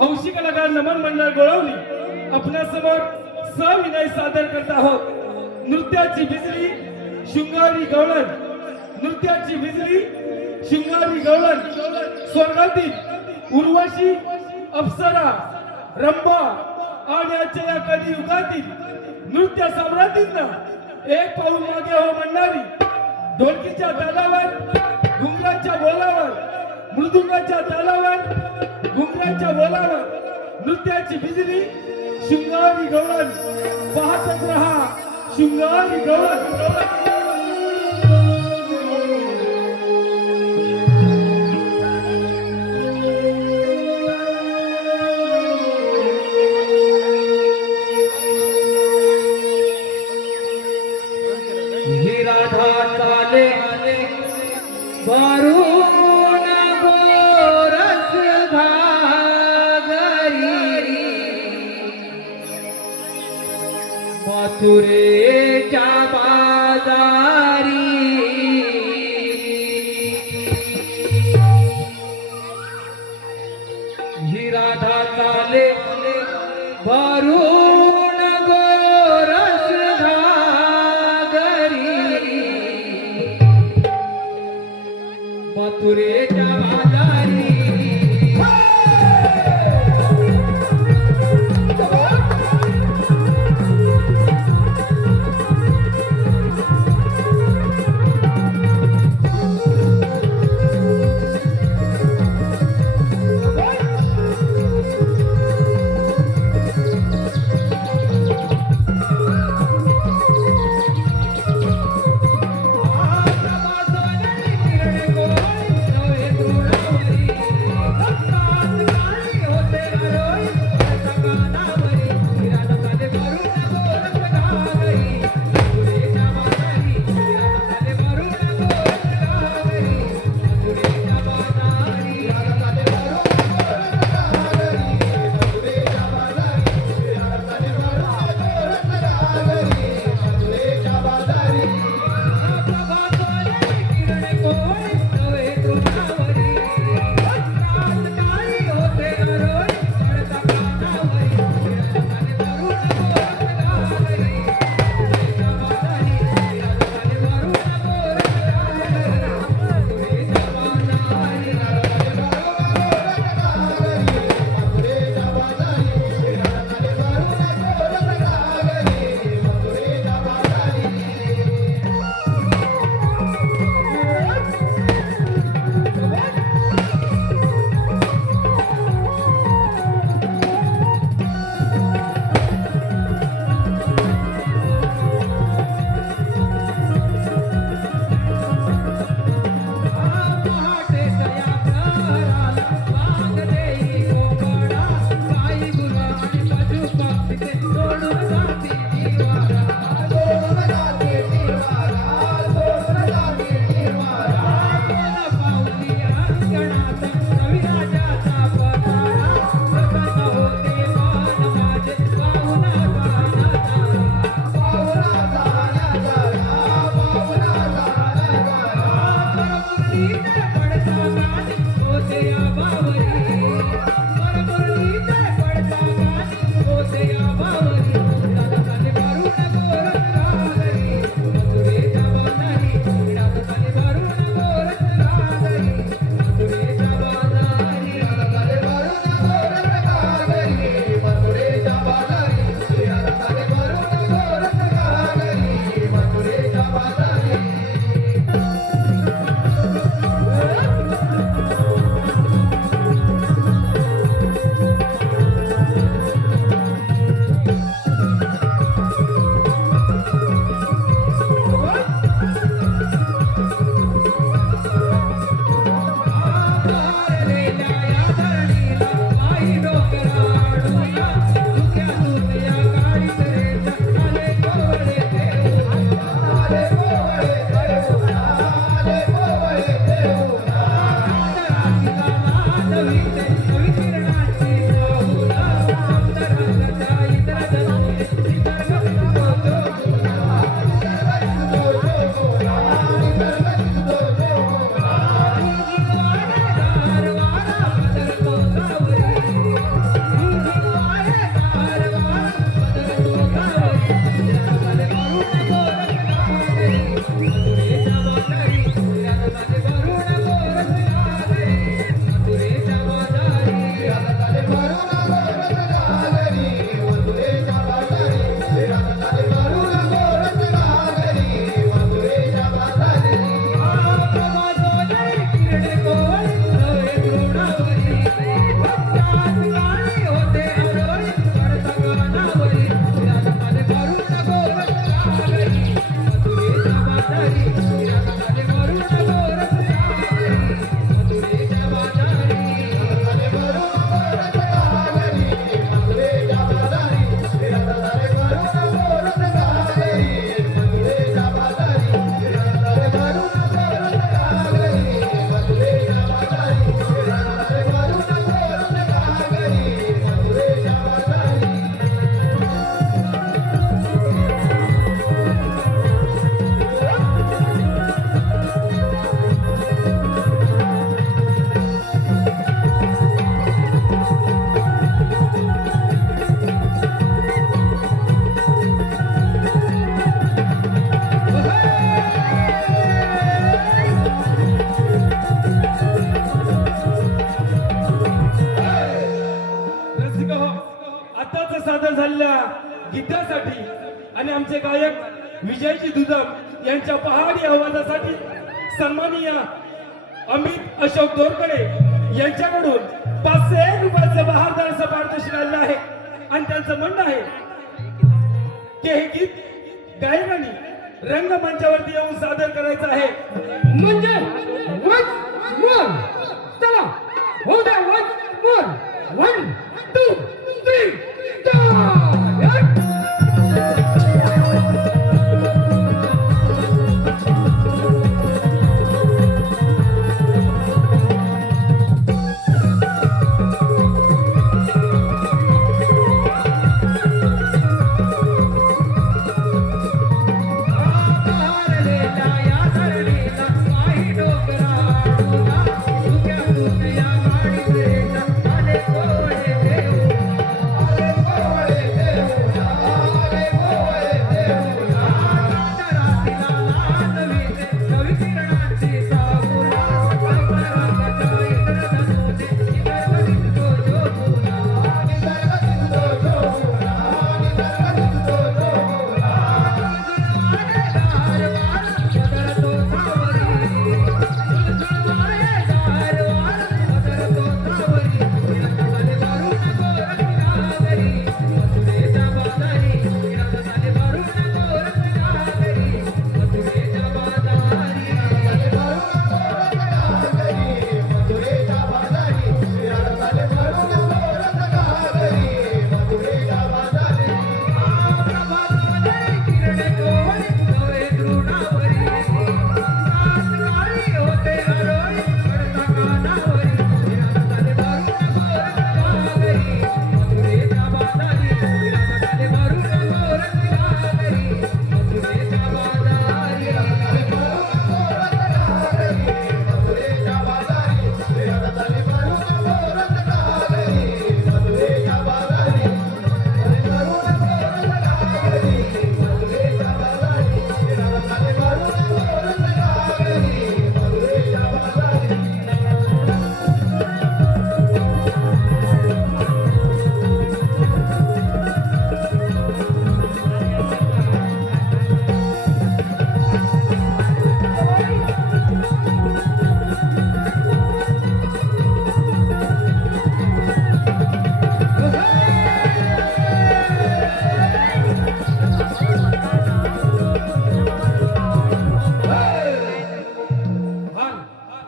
हौशी कलाकार नमन मंडळ गोळवली आपल्यासमोर सविनय सादर करत आहोत। नृत्याची बिजली शृंगारी गवळण, नृत्याची बिजली शृंगारी गवळण, स्वर्गातील उर्वशी अप्सरा रंभा आणि आजच्या या कलियुगातील नृत्य सम्राटींना एक पाऊल मागे हो म्हणणारी, ढोलकीच्या तालावर घुंगराच्या बोलावर, मृदुंगाच्या तालावर घुंगराच्या बोलावर नृत्याची बिजली शृंगारी गवळण, पाहतच रहा शृंगारी गवळण। मथुरेच्या बाजारी ही राधा चाले भरून गोरस घागरी मथुरेच्या बाजारी सादर झालेल्या गीतासाठी आणि आमचे गायक विजयजी दुधम यांच्या पहाडी आवाजासाठी सन्माननीय अमित अशोक दोरकडे यांच्याकडून 501 रुपयाचं बहारदार पारितोषिक आलेलं आहे आणि त्यांचं म्हणणं आहे की हे गीत गायकांनी रंगमंचावरती येऊन सादर करायचं आहे. म्हणजे वन मोर. चला हो द्या वन मोर. 1 2 3 स्टार्ट.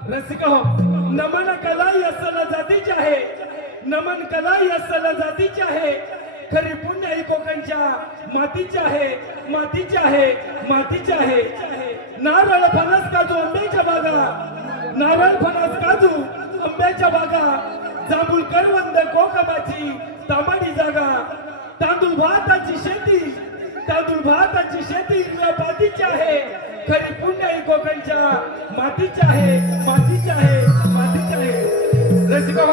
रसिका हो, नमन कला यसल जातीची आहे. नमन कला यसल जातीची आहे. खरी पुण्य ही कोकणच्या मातीची आहे. मातीची आहे. मातीची आहे. नारळ फणस काजू आंब्याच्या बागा. नारळ फणस काजू आंब्याच्या बागा. जांभूळ करवंद कोकमाची तांबडी जागा. तांदूळ भाताची शेती. तांदूळ भाताची शेती हिरव्या पातीची आहे. खरी पुण्य ही कोकणच्या मातीची आहे. मातीची आहे. मातीची आहे. रसिका हो,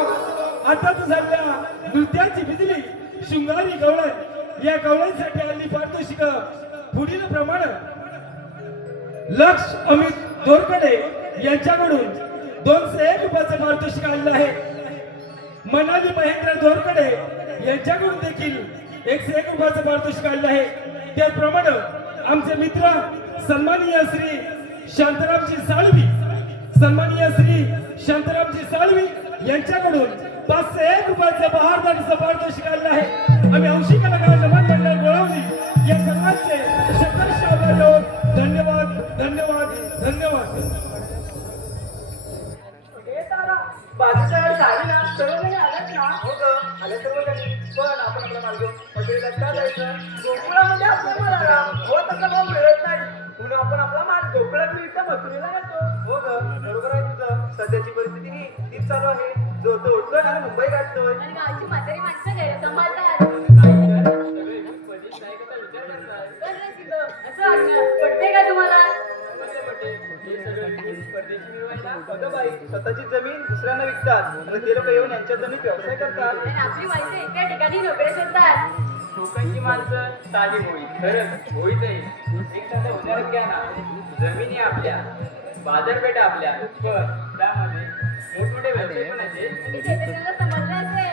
आताच झालेल्या नृत्याची बिजली शृंगारी गवळण या गवळणसाठी आली पारितोषिक पुढील प्रमाणे लक्ष अमित दोरकडे यांच्याकडून 201 रुपयाचं पारितोषिक आलेलं आहे. मनाली महेंद्र दोरकडे यांच्याकडून देखील 101 रुपयाचं पारितोषिक आलेलं आहे. त्याचप्रमाणे आमचे मित्र सन्माननीय श्री शांतारामजी साळवी. सन्माननीय श्री शांतारामजी साळवी यांच्याकडून 501 रुपयाचं बहारदार पारितोषिक आलेलं आहे. आम्ही हौशी कलाकार नमन मंडळ गोळवली या सर्वांचे शतशः धन्यवाद. धन्यवाद. धन्यवाद. बाजूच्या साडी ना सर्वजणी आल्यात ना. हो ग, आल्या सर्वजणी. पण आपण आपला मार्ग हॉटेलला का जायचं? गोकुळामध्ये आपल्याला मला हो तसा भाव मिळत नाही म्हणून आपण आपला मार्ग गोकुळातून इथं मथुरेला येतो. हो ग, बरोबर आहे तुझं. सध्याची परिस्थिती तीच चालू आहे. जो तो उठतोय आणि मुंबई गाठतोय. आणि गावची म्हातारी माणसं गैर सांभाळतात. असं वाटतं पटते का तुम्हाला? स्वतःची जमीन दुसऱ्यांना विकतात आणि ते लोक येऊन यांच्या जमीन व्यवसाय करतात. आणि आपली माणसं एका ठिकाणी नोकऱ्या शोधतात. कोकणची माणसं साधी होईल. खरंच होईच आहे. एक साधं उदाहरण घ्या ना. जमिनी आपल्या, बाजारपेठा आपल्या, पण त्यामध्ये मोठमोठे व्यवसाय पण आहेत. इथे तर तुला समजलं असेल.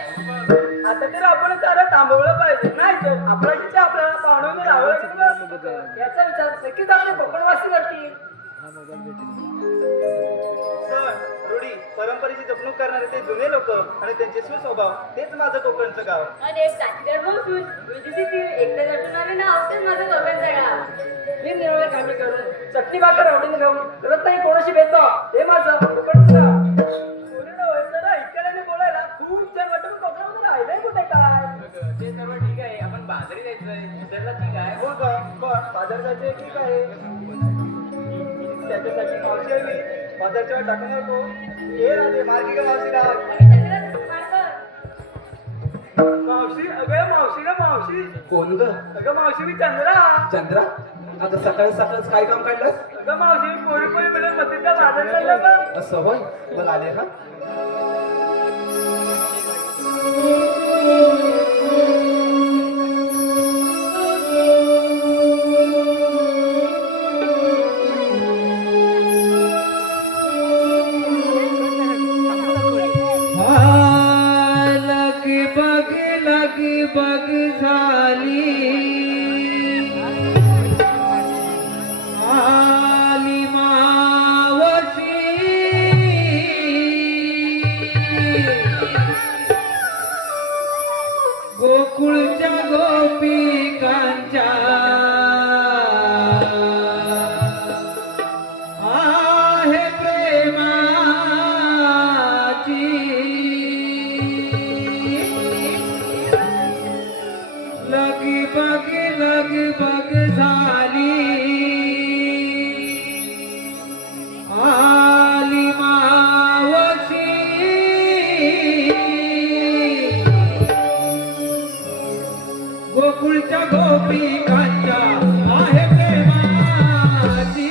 आता तर आपण सारं थांबवलं पाहिजे नाही तर आपल्या आपल्याला पाहुणे राहावं लागेल. याचा विचार नक्कीच आपल्या कोकणवासी करतील. सण रूढी परंपरेची जपणूक करणारे ते जुने लोक आणि त्यांचे सुस्वभाव तेच माझं कोकणचं गाव. आणि एक साथीदार बसून विजेतील एकट्या जटणारे नाव तेच माझं दोघांचं गाव. निरनिराळे कामे करून चटणी भाकर आवडीने खाऊन करत नाही कोणाशी भेदभाव हे माझं कोकणचं गाव. कोणीला वयस्कर इतक्याने बोलायला खूप छान वाटतं पण कोकणामध्ये राहिलंय कुठे काय. ते सर्व ठीक आहे, आपण बाजारी जायचंय, विसरला ठीक आहे. हो का पण बाजार जायचे ठीक आहे. त्याच्यासाठी मावशी आहे मी. बाजारच्या वेळी टाकून नको हे राहते मार्गी का मावशीला. आणि तक्रार मार्ग. मावशी अगं मावशी ग मावशी. कोण ग? अगं मावशी मी चंद्रा. चंद्रा, आता सकाळी सकाळच काय काम काढलंस? अगं मावशी पोरी पोरी मिळून मतीचा बाजार चालला बघ. असं होय, बघ आले का? लगी बग झाली आली मावशी गोकुळच्या गोपिकांच्या आहे प्रेमाची लगी बग झाली आली मावशी गोकुळच्या गोपिकांच्या आहे प्रेमाची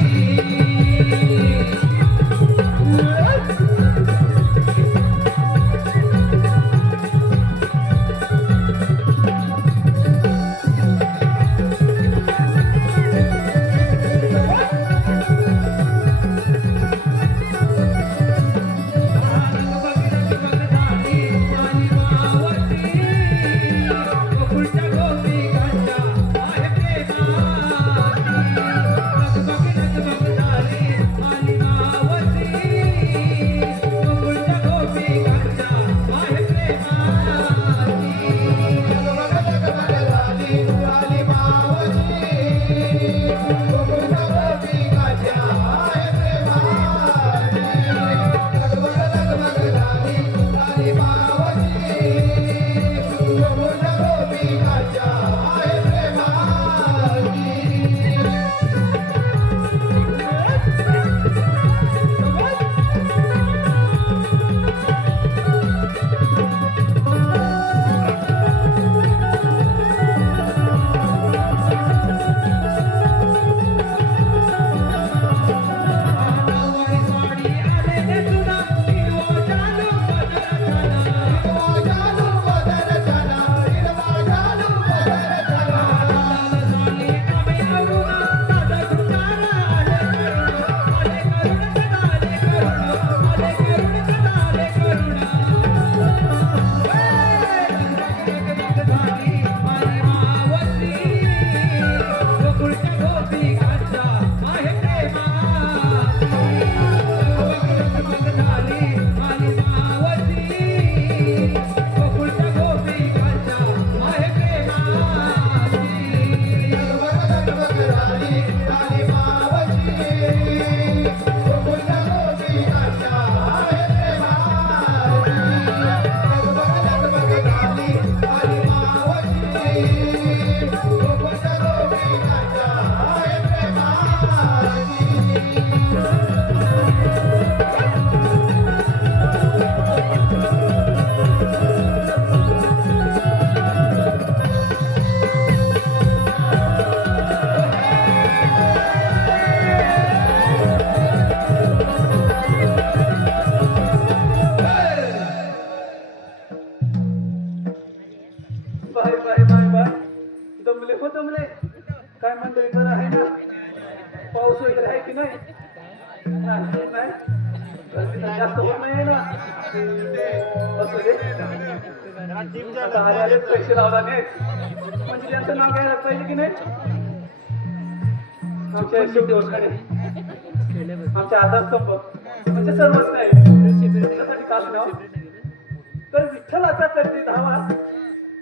दमले काय मंडळी बरं आहे ना. पाऊस वगैरे आहे की नाही. जास्त होत नाही ना. असू दे आता आले आलेच पैसे लावला नाहीत म्हणजे त्यांचं नाव घ्यायला पाहिजे की नाही. आमच्या शिवदेवकडे आमच्या आधारस्तंभ म्हणजे सर्वच काही त्याच्यासाठी काल नाव तर विठ्ठलाचा करते धावा,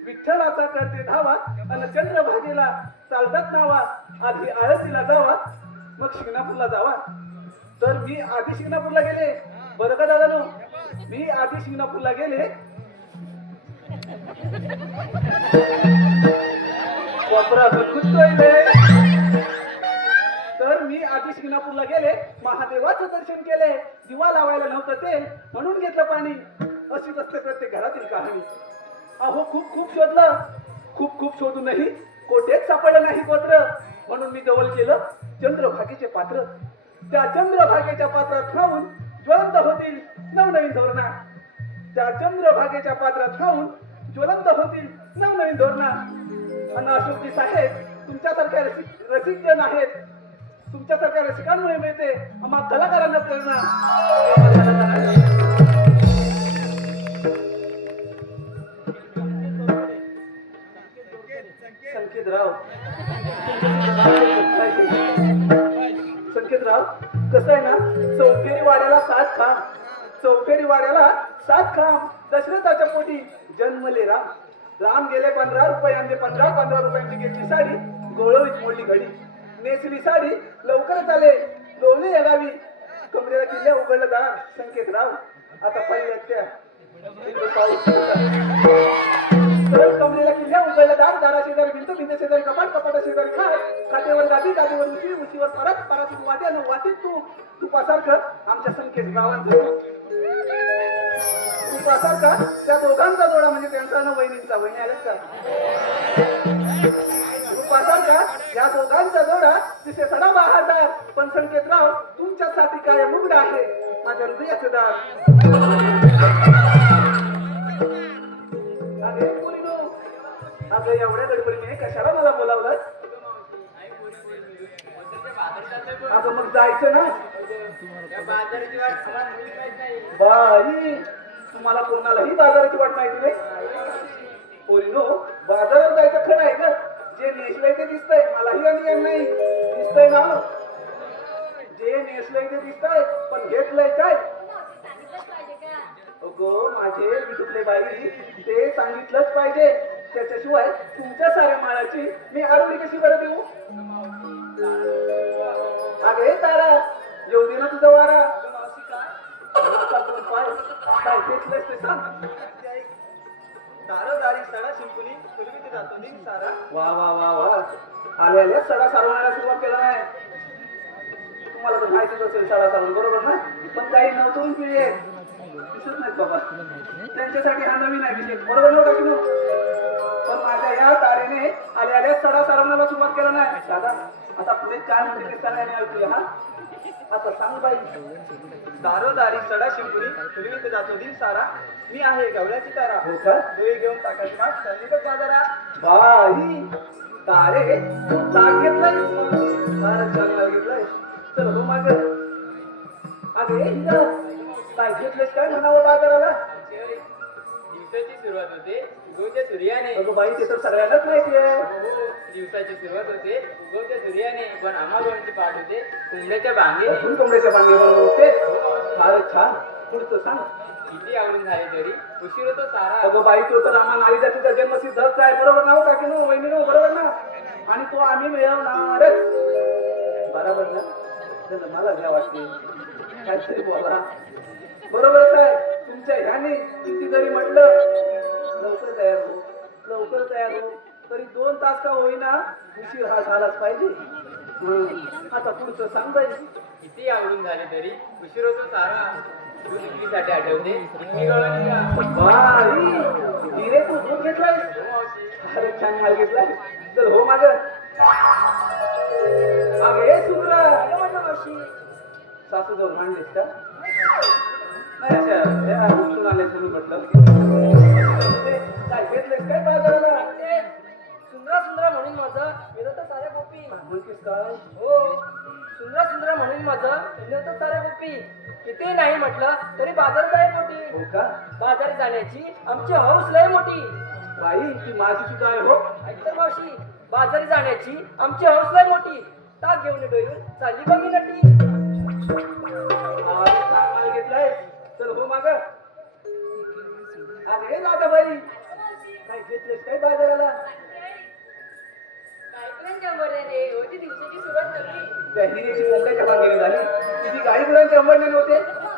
विठ्ठलाचा करते धावा आणि चंद्रभागेला चालतात नावा. आधी आळतीला जावा मग शिंगणापूरला जावा. तर मी आधी शिंगणापूरला गेले बरं का दादा. मी आधी शिंगणापूरला गेले वापरा गुदगुदतोय लय. तर मी आधी शिंगणापूरला गेले महादेवाचं दर्शन केले. दिवा लावायला नव्हतं तेल म्हणून घेतलं पाणी. अशीच असते प्रत्येक घरातील कहाणी. अहो खूप खूप शोधलं, खूप खूप शोधूनही कोठेच सापडलं नाही गोत्र. म्हणून मी जवळ केलं चंद्रभागेचे पात्र. त्या चंद्रभागेच्या पात्रात खाऊन ज्वलंत होतील नवनवीन धोरणा. त्या चंद्रभागेच्या पात्रात खाऊन ज्वलंत होतील नवनवीन धोरणा. आणि अशोकजी साहेब तुमच्यासारख्या रसिक जण आहेत. तुमच्यासारख्या रसिकांमुळे मिळते आम्हा कलाकारांना प्रेरणा. संकेतराव संकेतराव कसं आहे ना, चौफेरी वाड्याला 7 खांब, चौफेरी वाड्याला 7 खांब. दशरथाच्या पोटी जन्मले राम. राम गेले 15 रुपयांचे 15 रुपयांची घेतली साडी गोळवीत मोडली घडी. नेसली साडी लवकरच आले लोणे या गावी. कमरेला किल्ल्या उघडलं दार. संकेतराव आता पहिल्यात त्या पाऊस तर कमरेला किल्ल्या उघडलं दार. दारा शेजारी भिंत, भिंत शेजारी कपाट, कपाटा शेजारी खाट, काठेवर गादी, गादीवर उशी, उशीवर परत, परातीत वाट्या न वाटीत तूप. तुपासारखं आमच्या संकेतरावांचं तुपासारखा त्या दोघांचा जोडा म्हणजे त्यांचा न वहिनींचा. वहिनी आल्यात का? तुपासारखा या दोघांचा जोडा तिथे सडा बहादार. पण संकेतराव तुमच्यासाठी काय मुगडा आहे माझ्या हृदयाचं दार. अरे पोरीनो, अगं एवढ्या गडबडीने कशाला मला बोलावलं? अगं मग जायचं ना. बाजाराची वाट तुम्हाला माहित नाही. बाई तुम्हाला कोणालाही बाजाराची वाट माहिती नाही. पोरीनो बाजारात जायचं खरं आहे का? जे नेसलंय ते दिसतंय. मलाही आणि नाही दिसतंय ना. जे नेसलंय ते दिसतंय पण घेतलंय काय? सांगितलंच पाहिजे का? अगो माझे विटुकले बाई ते सांगितलंच पाहिजे. त्याच्याशिवाय तुमच्या साऱ्या माळाची मी आरोळी कशी बरं देऊ? अगे तारा येऊ दे ना तुझा वारा. नाका दोन पाय काय घेतलंस ते सांग. दारोदारी सडा शिंपुनी फुलवीत जातो निघ सारा. वा वा वा वा. आले आले सडा सारवण्याला सुरुवात केला नाही. तुम्हाला तर माहितीच असेल सडा सारवून बरोबर ना. पण काही नवतरून पिढी आहे दिसत नाहीत बाबा. त्यांच्यासाठी हा नवीन आहे विषय बरोबर नव्हता की नाही. पण माझ्या या तारेने आल्या आल्या सडा सारवण्याला सुरुवात केला नाही. दादा आता पुढे काय म्हणते ते सगळ्यांनी ऐकूया. हा आता सांग बाई. दारोदारी सडा शिंपुनी फुलवीत जातो दिन सारा. मी आहे गवळ्याची तारा. हो का? डोळे घेऊन टाकायची वाट संगीतच बाजारात. बाई तारे तू ताक घेतलाय. फारच छान ताक घेतलाय. चल हो माग. अगे हिरा काय घेतलेस काय म्हणावं बाजाराला? दिवसाची सुरुवात होते उगवत्या सूर्याने. अगं बाई ते तर सगळ्यांनाच माहिती आहे. दिवसाची सुरुवात होते उगवत्या सूर्याने. पण आम्हा गोंची पाठ होते कुंबड्याच्या बांगेने. अजून कोंबड्याच्या बांगेवर होते. फारच छान. पुढचं सांग. किती आवडून झाले तरी उशीर होतो सारा. अगं बाई तो तर आम्हा नारी जातीचा जन्म सिद्धच आहे बरोबर ना? काकी नो वहिनी नो बरोबर ना? आणि तो आम्ही मिळवणारच बरोबर ना? तर मला घ्या वाटते काहीतरी बोला. बरोबरच आहे. तुमच्या ह्याने किती जरी म्हटलं लवकर तयार हो लवकर तयार हो तरी 2 तास का होईना उशीर हा झालाच पाहिजे. आता पुढचं सांग बाई. किती आवडून झाले तरी उशीर होतो सारा. दूध विक्रीसाठी आठवते इतकी गळणी का? बाई हिरे तू दूध घेतलाय. अरे छान माल घेतलाय. चल हो माग. अगे सुंदरा सासू जाऊन मांडलीस का? नाही अच्छा या उठून आले म्हणून म्हटलं. काय घेतलेस काय बाजाराला? सुंदरा सुंदरा म्हणून माझा विरोध साऱ्या गोपी म्हणतीस काय? हो सुंदर सुंदर म्हणून माझं तर साऱ्या गोपी किती नाही म्हटलं तरी बाजारात आहे मोठी हो का बाजारात जाण्याची आमची हौस लय मोठी बाई ती माझी सुद्धा आहे हो ऐकतर मावशी बाजारी जाण्याची आमची हौस लय मोठी ताक घेऊन डोयून चालली बघी नटी आज माल घेतलाय चल हो माग अरे राधाबाई काय घेतलेस काय बाजाराला गायकवाडांच्या अंबरण्याने होती दिवसाची सुरुवात झाली. त्या हिरेची कोंबड्याच्या मागेली झाली तिची गाई गुरांचे अंबरणे नव्हते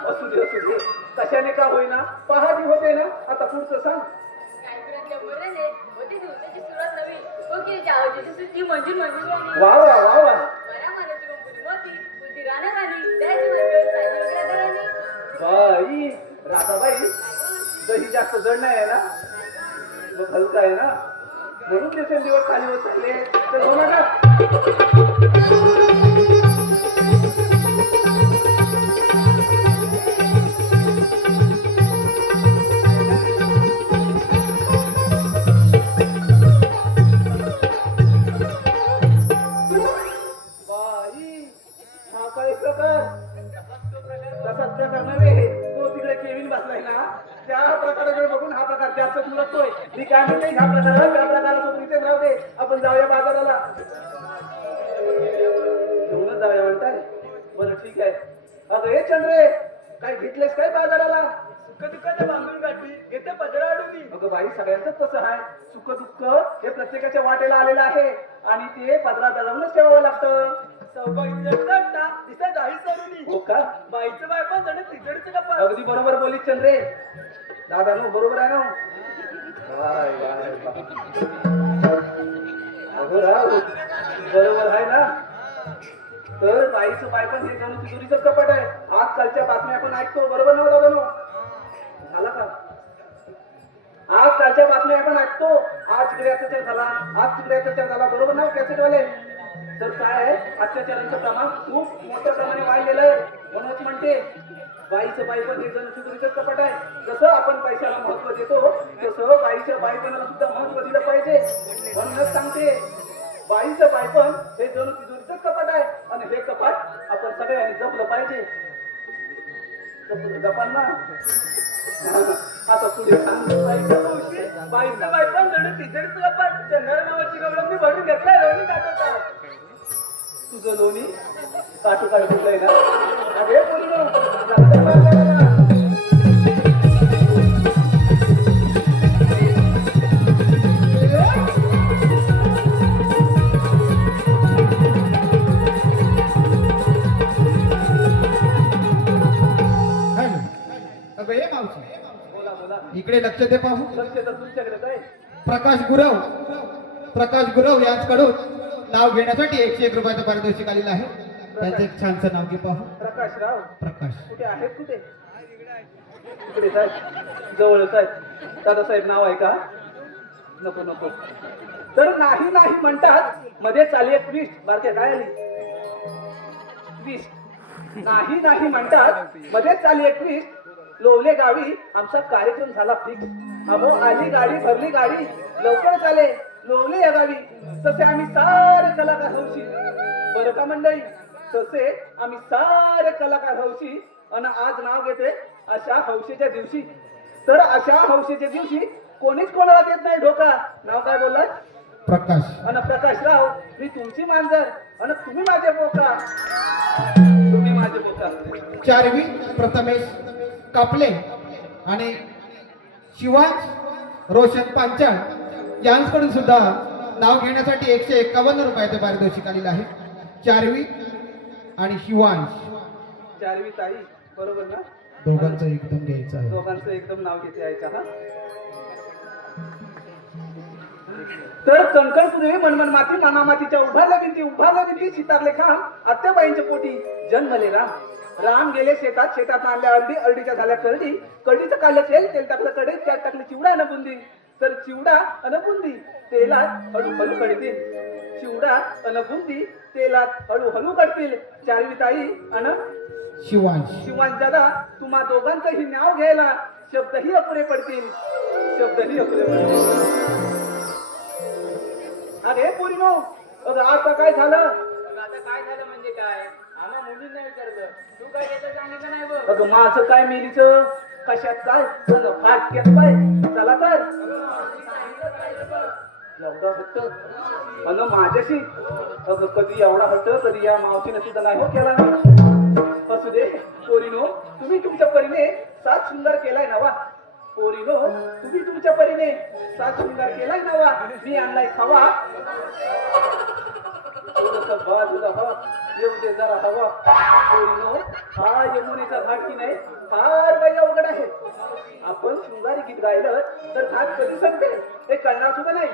असू दे कशाने का होईना पहाटी होते ना आता पुढचं सांग गायकवाडांच्या अंबरण्याने होती दिवसाची सुरुवात झाली. कोकिळेच्या आवाजाची सुट्टी मंजूर झाली. वा वा वा वा बऱ्या मानाची कंपनी मोती कुलती राहणार आली द्यायची म्हणजे साधी वगैरे आली. बाई राधाबाई दही जास्त जड नाही आहे ना मग हलका आहे ना म्हणून दिवसेंदिवस खाली होत चालले तर हो नका बाई हा काय प्रकार तसाच प्रकार नव्हे तो तिकडे केविन बसलाय ना त्या प्रकाराकडे बघून हा प्रकार जास्त सुरतोय मी काय म्हणते ह्या प्रकाराला त्या प्रकारासोबत इथेच राहू दे आपण जाऊया बाजाराला घेऊनच जाऊया म्हणताय बरं ठीक आहे अगं हे चंद्रे काय घेतलेस काय बाजाराला सुख दुःखाच्या बांधून गाठी घेते पदरा अडूनी अगं बाई सगळ्यांचंच तसं आहे सुख दुःख हे प्रत्येकाच्या वाटेला आलेलं आहे आणि ते पदरात दडवूनच ठेवावं लागतं सौभाग्य दिसत दाही सरुनी हो का बाईचं बाय पण जण तिकडचं का अगदी बरोबर बोलीत चंद्रे दादा नो बरोबर आहे ना वाय, वाय, वाय. अगं राव बरोबर आहे ना तर बाईचं बाय पण हे जणू तिजोरीचं कपट आहे आजकालच्या बातम्या आपण ऐकतो बरोबर ना दादा नो झाला का आजकालच्या बातम्या आपण ऐकतो आज तिकडे अत्याचार झाला आज तिकडे अत्याचार झाला बरोबर ना कॅसेटवाले तर काय आहे अत्याचारांचं प्रमाण खूप मोठ्या प्रमाणे वाढलेलं आहे म्हणूनच म्हणते बाईचं बाई पण हे जण तिजोरीचं कपट आहे जसं आपण पैशाला महत्व देतो तसं बाईच्या बाईपणाला सुद्धा महत्व दिलं पाहिजे म्हणूनच सांगते बाईचं बाईपण हे जण तिजोरीचं कपाट आहे आणि हे कपाट आपण सगळ्यांनी जपलं पाहिजे जपान ना आता पुढे सांग बाईचं बाय पण जण तिकडचं का चंद्रा नावाची गवळण मी भरून घेतलाय लोणी काटवता तुझं लोणी काटू काढ फुटलंय ना अरे पूर्ण हॅलो अगं ये मावशी बोला बोला इकडे लक्ष दे पाहू लक्ष तर तुमच्याकडेच आहे प्रकाश गुरव यांच्याकडून नाव घेण्यासाठी 101 रुपयाचं पारितोषिक आलेलं आहे त्याचं एक छानसं नाव घे पाहू प्रकाशराव प्रकाश कुठे आहेत कुठे इकडेच आहेत जवळच आहेत दादासाहेब नाव आहे का नको नको तर नाही नाही म्हणतात मध्ये चाली एक ट्विस्ट बारक्या काय आली ट्विस्ट नाही नाही म्हणतात मध्ये चाली एक ट्विस्ट लोवले गावी आमचा कार्यक्रम झाला फिक्स अहो आली गाडी भरली गाडी लवकर आले लोवले या गावी तसे आम्ही सारे कलाकार हौशी बरं का मंडळी तसे आम्ही सारे कलाकार हौशी आणि आज नाव घेते अशा हौशीच्या दिवशी तर अशा हौशीच्या दिवशी कोणीच कोणाला देत नाही ढोका नाव काय बोललात प्रकाश आणि प्रकाशराव मी तुमची मांजर आणि तुम्ही माझे बोका तुम्ही माझे बोका चारवी प्रथमेश कापले आणि शिवांश रोशन पांचाळ यांच्याकडून सुद्धा नाव घेण्यासाठी 151 रुपयाचं पारितोषिक आलेलं आहे चारवी आणि शिवांश चारवी ताई बरोबर ना दोघांचं एकदम घ्यायचं आहे दोघांचं एकदम नाव घेते आहे का हा तर कंकणपूर्वी मनमन माती मामा मातीच्या उभारल्या भिंती सितारले खांब आत्याबाईंच्या पोटी जन्मले राम गेले शेतात शेतात आणल्या अर्डीच्या झाल्या करडीचं काढलं तेल टाकलं कढईत त्यात टाकलं चिवडा अन बुंदी तर चिवडा अन बुंदी तेलात हळूहळू कळतील चिवडा अन बुंदी तेलात हळूहळू कळतील चारवी ताई अन शिवांश दादा तुम्हा दोघांचंही नाव घ्यायला शब्दही अपुरे पडतील अरे पोरीनो आता काय झालं आता काय झालं म्हणजे काय मुलींना विचारलं तू काय येतं सांगितलं नाही बघ. अगं माझं काय मेलीचं कशात काय पण फाटक्यात पाय चला तर एवढा हट्ट अन माझ्याशी अगं कधी एवढा हट्ट कधी या मावशीने सुद्धा नाही हो केला ना. असू दे पोरीनो तुम्ही तुमच्या परीने सात शृंगार केलाय नवा. पोरीनो तुम्ही तुमच्या परीने सात शृंगार केलाय नवा. मी आणलाय खावा थोडस बाजूला हवा येऊ दे जरा हवा. पोरीनो हा यमुनेचा घाट की नाही फार काही अवघड आहे. आपण शृंगारी गीत गायलं तर घाट कधी संपेल हे कळणार सुद्धा नाही.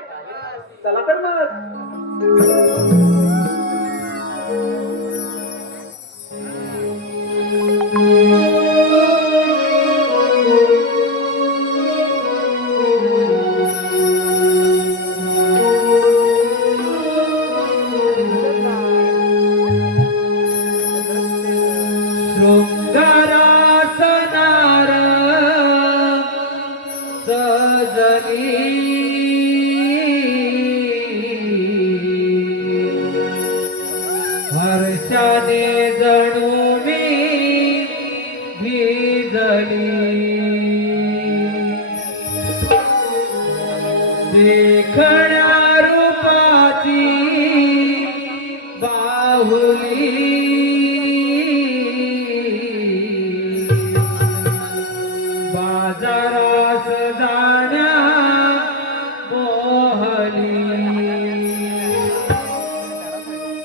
चला तर मग शृंगारासनार सजली हर्षाने जणू मी भिजली देखण्या रूपाची बाहुली बाजारास जाण्या मोहली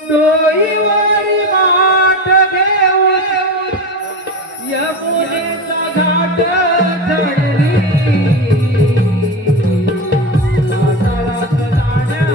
डोईवारी माठ घेऊन यमुनेचा घाट चढली बाजारास जाण्या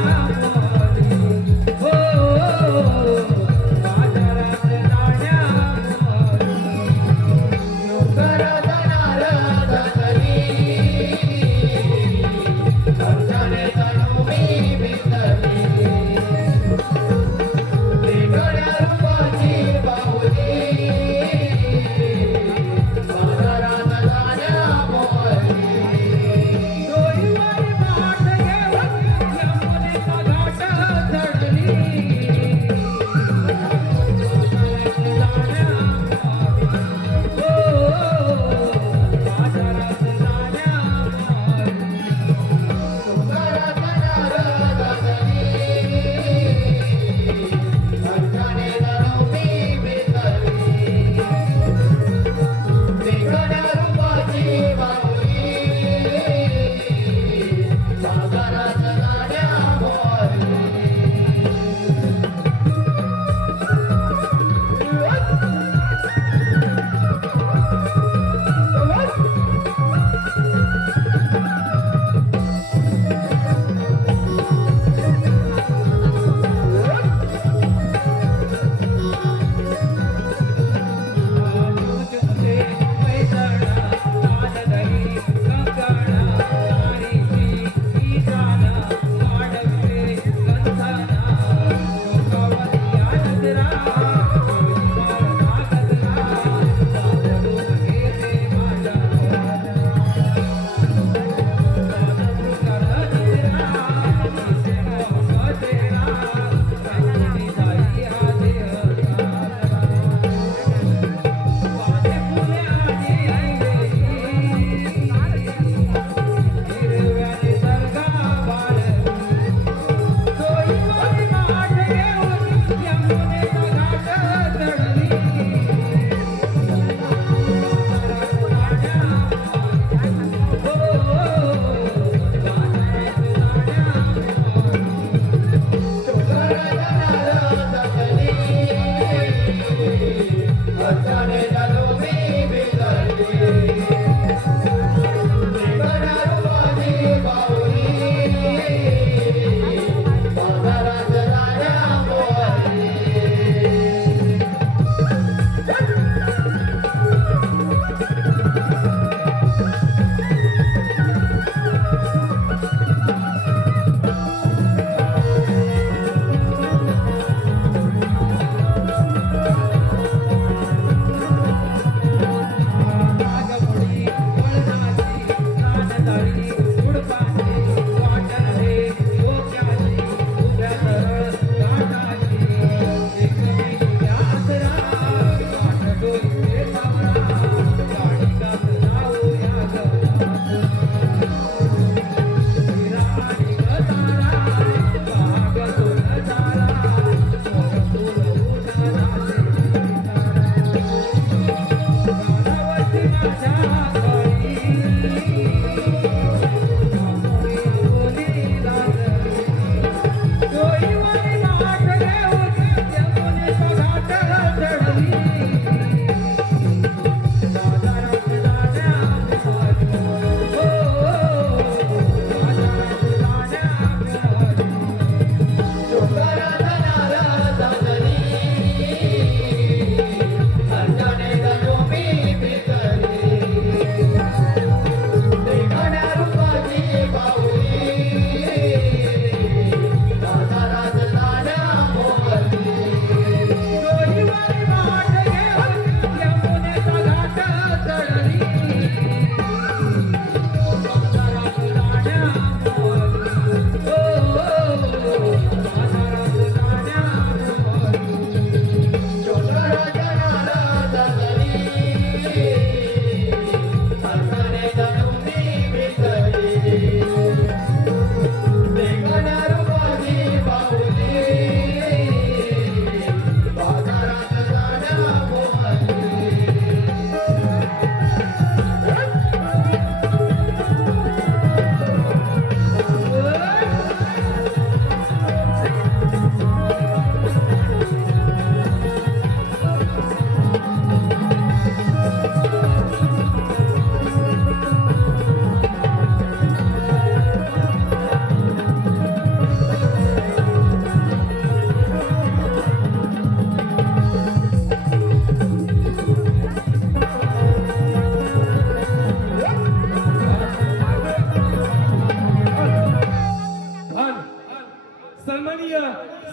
सन्माननीय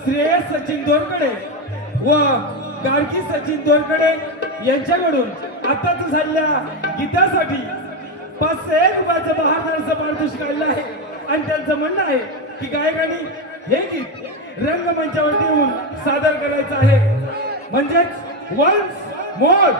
श्रेयस सचिन दोरकडे व गाडगी सचिन दोरकडे यांच्याकडून आताच झालेल्या गीतासाठी 501 रुपयाचं बहादरचं पारितोषिक आलेलं आहे आणि त्यांचं म्हणणं आहे की गायकांनी हे गीत रंगमंचावरती येऊन सादर करायचं आहे म्हणजेच वन्स मोर.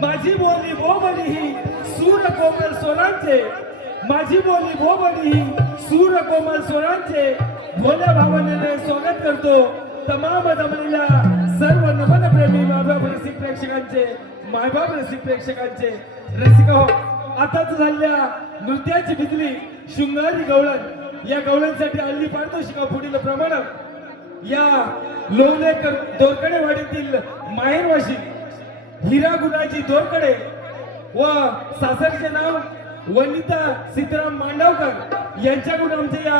माझी बोली बोबडी ही सूर कोमल स्वरांचे माझी बोली बोबडी ही सूर कोमल स्वरांचे भोल्या भावनेने स्वागत करतो तमाम जमलेल्या सर्व नमन प्रेमी मायबाप रसिक प्रेक्षकांचे मायबाप रसिक प्रेक्षकांचे रसिक हो आताच झालेल्या नृत्याची बिजली शृंगारी गवळण या गवळणसाठी आलेली पारितोषिका पुढील प्रमाणे या लोणेकर दोरकडे वाडीतील माहेरवाशी हिरा गुणाची दोरकडे व सासरचे नाव वनिता सीताराम मांडवकर यांच्याकडून आमच्या या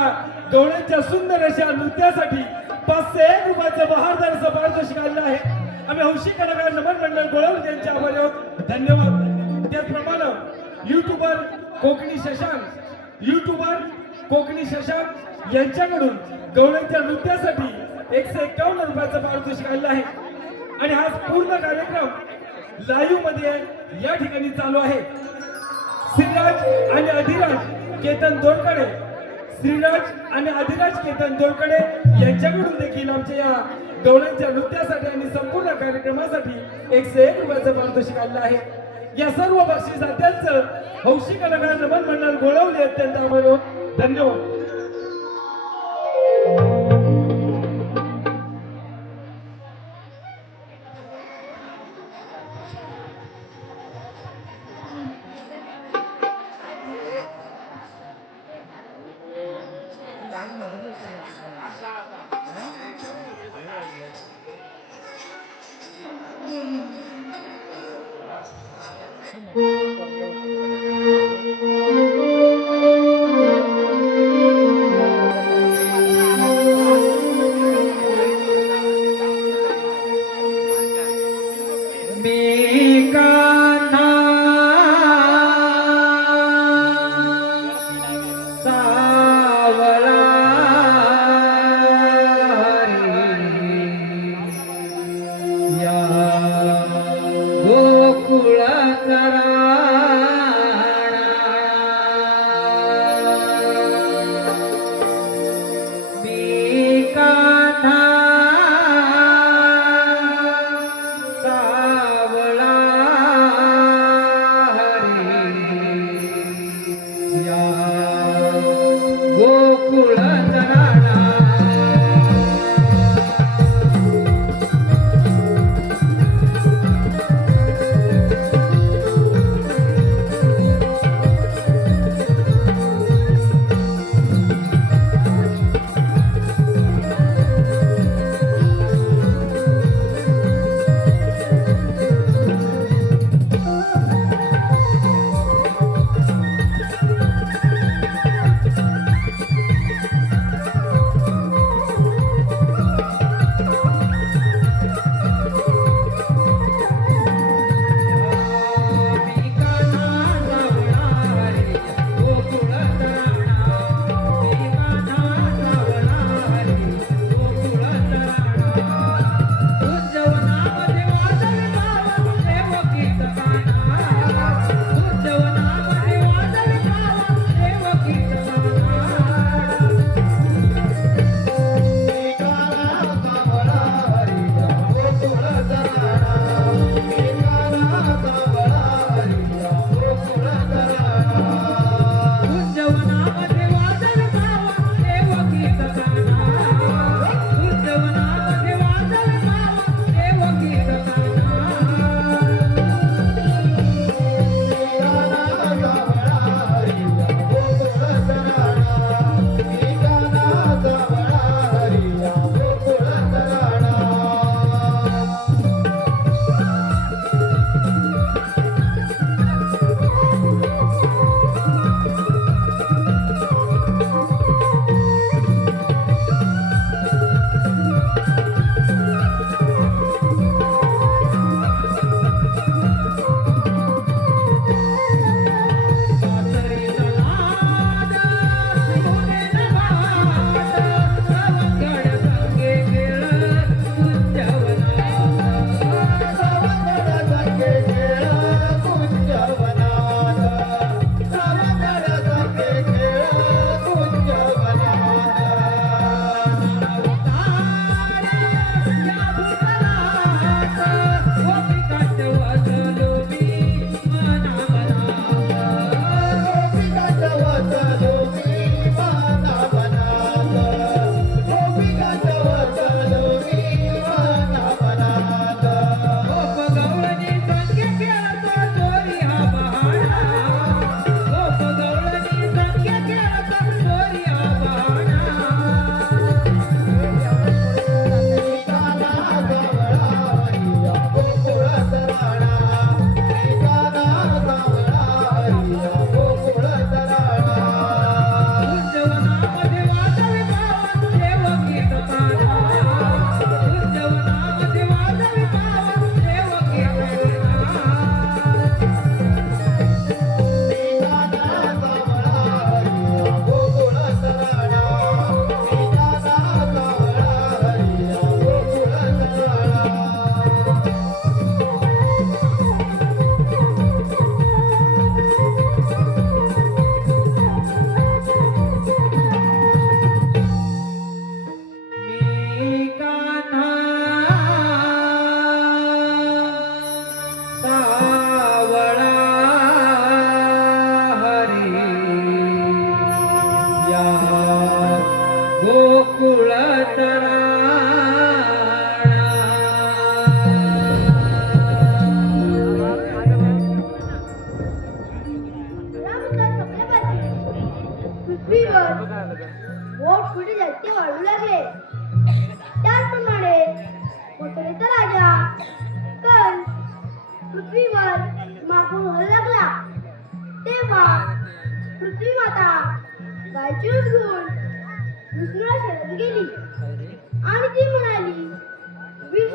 गवळ्यांच्या सुंदर अशा नृत्यासाठी 501 रुपयाचं बहारदारचं पारितोषिक आलेलं आहे. आम्ही हौशी कलाकार नमन मंडळ गोळवली यांचे आभारी आहोत. धन्यवाद. त्याचप्रमाणे युट्यूबर कोकणी शशांक यांच्याकडून गवळ्यांच्या नृत्यासाठी 151 रुपयाचं पारितोषिक आलेलं आहे आणि हा पूर्ण कार्यक्रम लाईव्ह मध्ये या ठिकाणी चालू आहे. श्रीराज आणि अधिराज केतन दोरकडे यांच्याकडून देखील आमच्या या गवळ्यांच्या नृत्यासाठी आणि संपूर्ण कार्यक्रमासाठी 101 रुपयाचं पारितोषिक आलेलं आहे. या सर्व बक्षिसात्यांचं हौशी कलाकार नमन मंडळ गोळवले अत्यंत आभारी आहोत. धन्यवाद.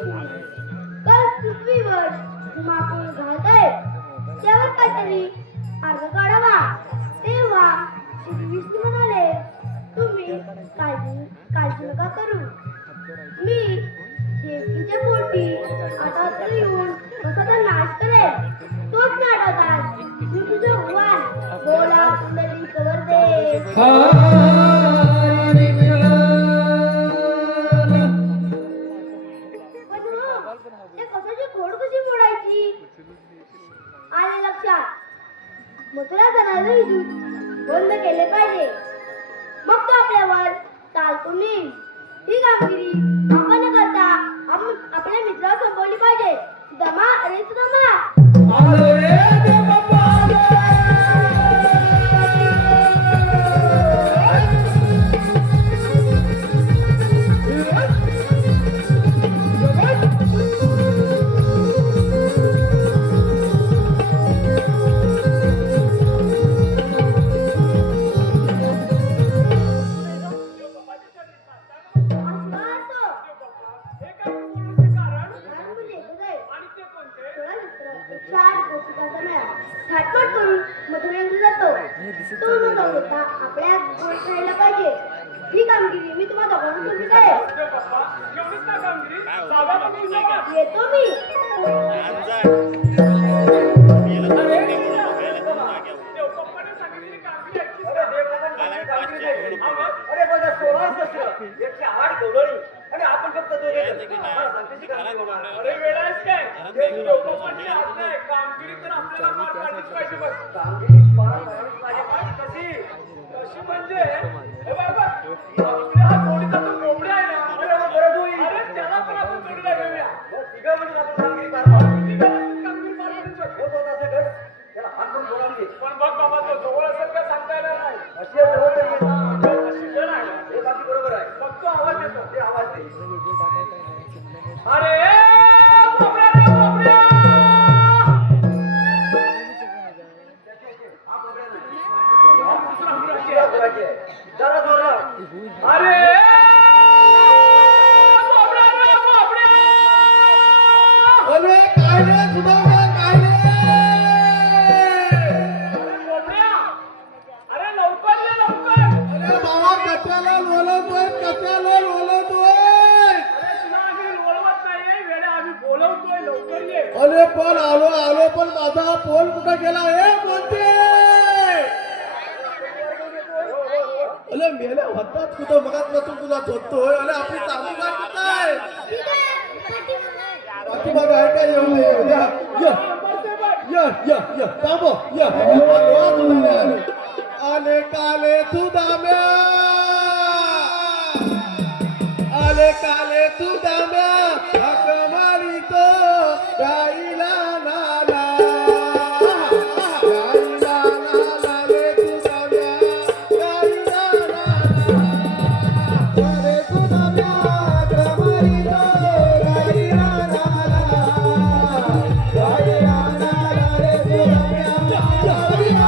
काल पृथ्वीवर धुमाकूळ घालतोय त्यावर काहीतरी मार्ग काढावा. तेव्हा श्री विष्णू म्हणाले, तुम्ही काळजी नका करू. मी देवीच्या पोटी आता येऊन कसा नाश करेल. तोच मी आठवतात मी तुझं भगवान बोला कुंडली कवरते. पण हो, त्या कसाची खोड कशी मोडायची? आले लक्षात. मथुरा जाणारे दूध बंद केले पाहिजे. मग तो आपल्यावर चालतो येईल. ही कामगिरी आपण न करता आपल्या मित्राला संपवली पाहिजे. सुदामा, अरे सुदामा, थाटमाट करून मथुरेला जातो. तो न लवता आपल्या गोड खायला पाहिजे. ही कामगिरी मी तुम्हाला दोघांना सोडली आहे. येतो मी. अरे बघा 16 शस्त्र 108 गवळणी आणि आपण फक्त दोघे मला सांगतेची कामगिरी बघा. अरे वेळ आहेस काय? देवकोपणची हात नाही. कामगिरी तर आपल्याला पार पाडलीच पाहिजे बस. कामगिरी पार पाडलीच पाहिजे. कशी कशी म्हणजे हे बघ आपल्या हा जोडीचा तो कोंबड्या आहे ना. अरे मग बरं होईल. अरे त्याला पण आपण जोडीला घेऊया. तिघं म्हणजे आपण कामगिरी पार पाडू. किती व्यवस्थित कामगिरी पार पाडू शकतो. होत होत असं घड त्याला हात करून बोलावली. पण बघ बाबा तो जवळ असेल का सांगता येणार नाही. अशी आहे जवळ तरी येत. अशी जण आहे. हे बाकी बरोबर आहे. मग तो आवाज येतो. ते आवाज दे. अरे कोंबड्या रे कोंबड्या. दुसरा बोलायची आहे. जरा जोरात. अरे कोंबड्या रे कोंबड्या. अरे काय रे सुदामा, काय रे? अरे कोंबड्या. अरे लवकर ये लवकर. अरे बाबा कचऱ्याला बोलवतोय, कचऱ्याला बोलवतोय. अरे तुला आम्ही बोलवत नाही वेळा आम्ही बोलवतोय लवकर ये. अरे पण आलो पण माझा फोन कुठं गेला हे कोणते? अरे मेल्या होतात कुठं मगात बसून तुला शोधतोय. अरे आपली चांगली गाय कुठं आहे? पाठीमागं आहे का? येऊ ये थांबो आले काले सुदाम्या, आले काले सुदाम्या, हाक मारितो गाईला नाला, गाईला नाला रे सुदाम्या, गाईला नाला, अरे सुदाम्या हाक मारितो गाईला नाला, गाईला नाला रे सुदाम्या, गाईला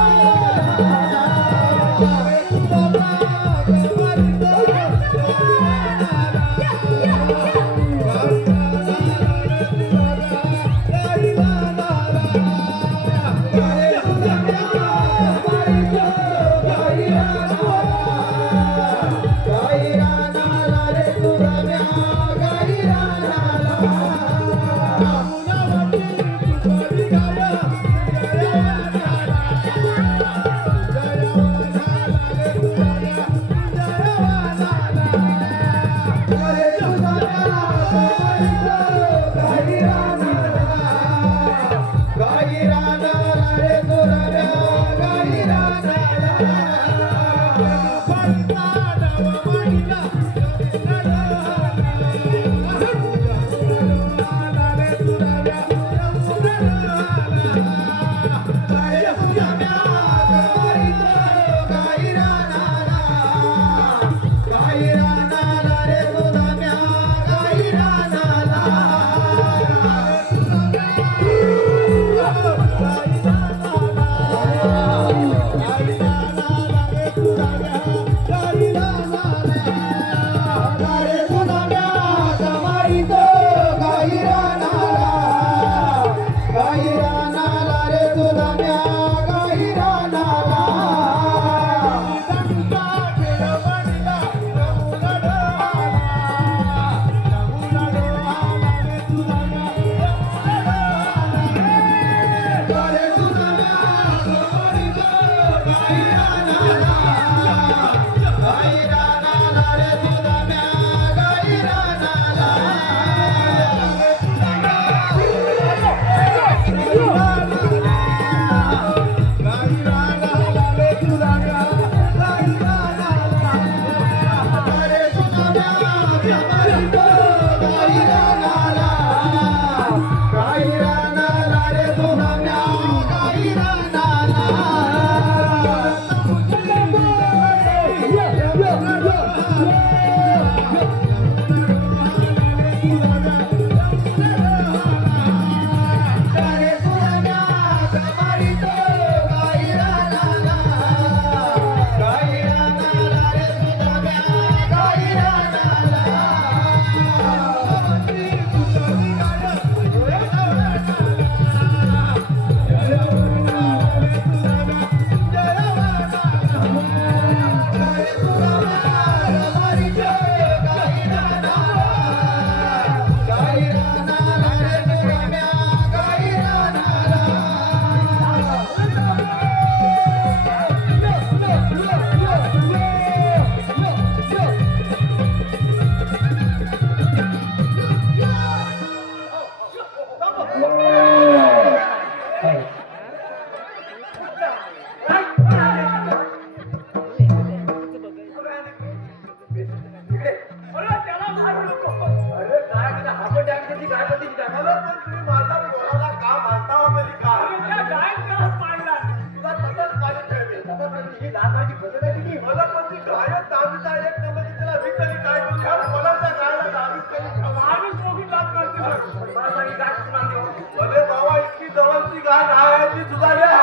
गाय पतीची गाय मला पण तुम्ही माझा पोराला का मारता हो तरी काय त्या गायीला पाळला. तुला तसंच पाहिजे ठेवले तसंच म्हणजे ही लहानपणाची पद्धत आहे की मला पण ती गाय दाबीचा एक नंबर तिला विकली काय करू ह्या मला त्या गायला दाबीच करून ठेवा आम्ही दोघी जात करते बघ. मला सांगी गाय कुठून आणली हो? अरे बाबा इतकी जवळची गाय आहे ती तुझा द्या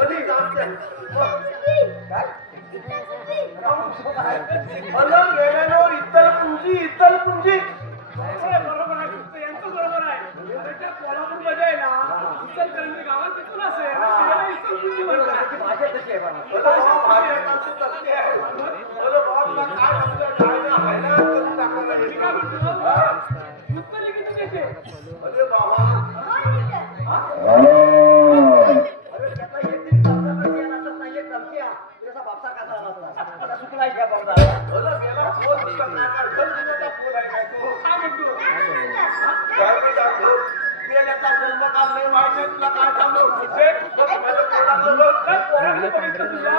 कधी जाते काय अलग गेल्यानो इत्तल पुंजी होय, बरोबर आहे तुमचं, यांचं बरोबर आहे. त्या कोल्हापूरमध्ये आहे ना, इचलकरंजी गावात तिथून असेल. त्याला इचलकरंजी म्हणतात. माझ्या तशी आहे बाबा माझ्या माणसं तसली आहे अरे बाबा तुला काय आमच्या गायला हायला करून टाकलं मी काय म्हणतो, उत्तर लिखित देते. अरे बाबा अरे त्याचा एक तरी चमचा पण घ्या नसत नाही एक चमची आहे. त्याचा बापसा कसा नसला आता सुकला घ्या बाबा अरे गेला फोन तुझा नाकार घर तुझा फोन आहे काय तो काय म्हणतो? काय मी दाखव त्याचा जन्म काल नाही माहिती तुला काय सांगू ते माझ्या पोराला बघ काय पोरांनी बघितलं तुझ्या?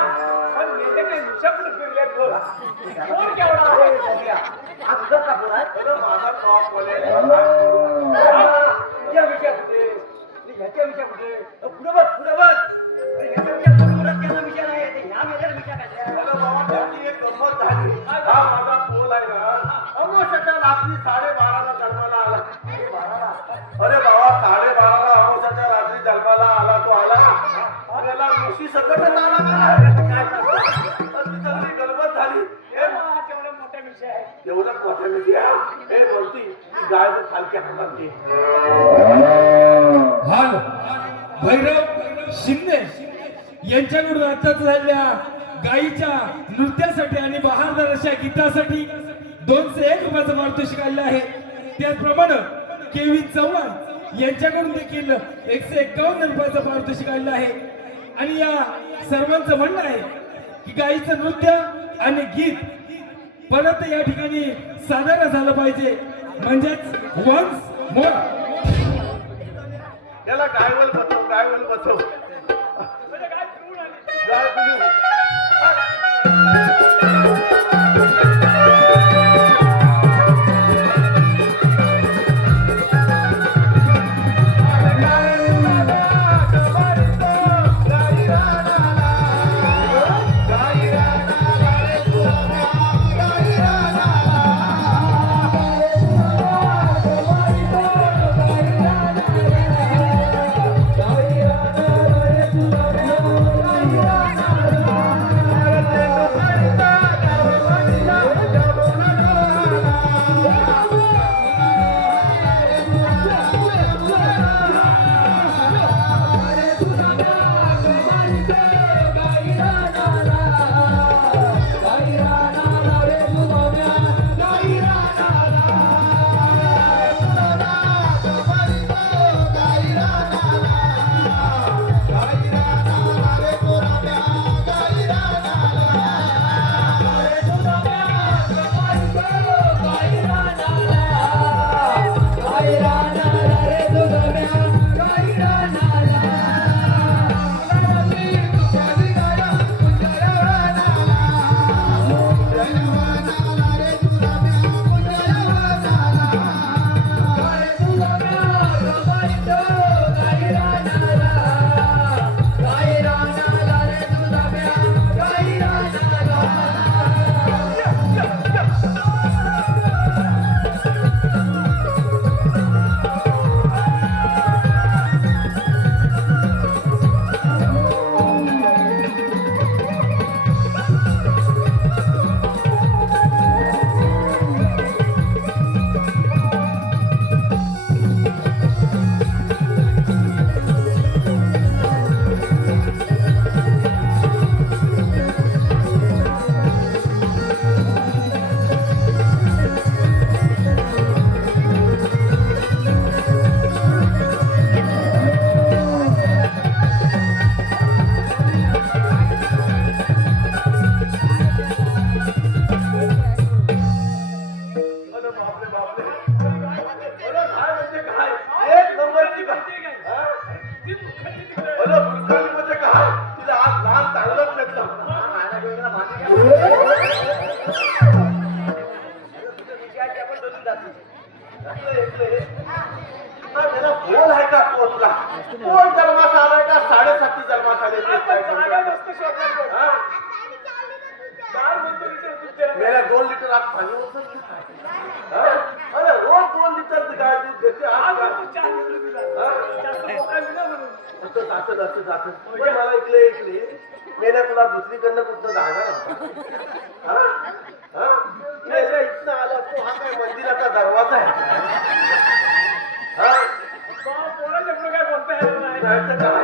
पण नेते काय निशाकडे फिरले बोल. कोण केवढा आहे? हा तुझाच का पोर आहे अरे माझा टॉप बोले या विषय कुठे ह्याच्या विषय कुठे पुढे बघ अरे ह्याच्या विषय पुढे त्याचा विषय नाही आहे ह्या मेल्याचा विषय काय अरे बाबा त्याची एक गंमत झाली हा माझा पोल आहे ना अमावस्याच्या रात्री 12:30ला जन्माला आला अरे बाबा 12:30ला अमावस्याच्या रात्री जन्माला आला तो आला त्याला मुशी सकटच आला का काय अशी सगळी गडबड झाली हे हा तेवढा मोठा विषय आहे. एवढं मोठ्या मिठी हे बोलती ती गाय तर खालची हातातली हाल भैरव शिंदे यांच्याकडून आताच झालेल्या गायीच्या नृत्यासाठी आणि बहारदार अशा गीतासाठी 201 रुपयाचं पारितोषिक आलेलं आहे. त्याचप्रमाणे केविन चव्हाण यांच्याकडून देखील 151 रुपयाचं पारितोषिक आलेलं आहे. आणि या सर्वांचं म्हणणं आहे की गायीचं नृत्य आणि गीत परत या ठिकाणी सादर झालं पाहिजे, म्हणजेच वन्स मोर. त्याला गायवल बसव गाय पिलू Thank you. त्याला बोल आहे का पोचला कोण जन्मास आलाय का 7.5 जन्मास आले ते काय समजत? हा? मेरा 2 लिटर आज पाणी होतं हा? अरे रोज 2 लिटर गाय दूध देते आज का? असं पण मला ऐकले मेल्या तुला दुसरीकडनं कुठं जागा नव्हता इथं आला तो हा काय मंदिराचा दरवाजा आहे हा? नाहीतर काय?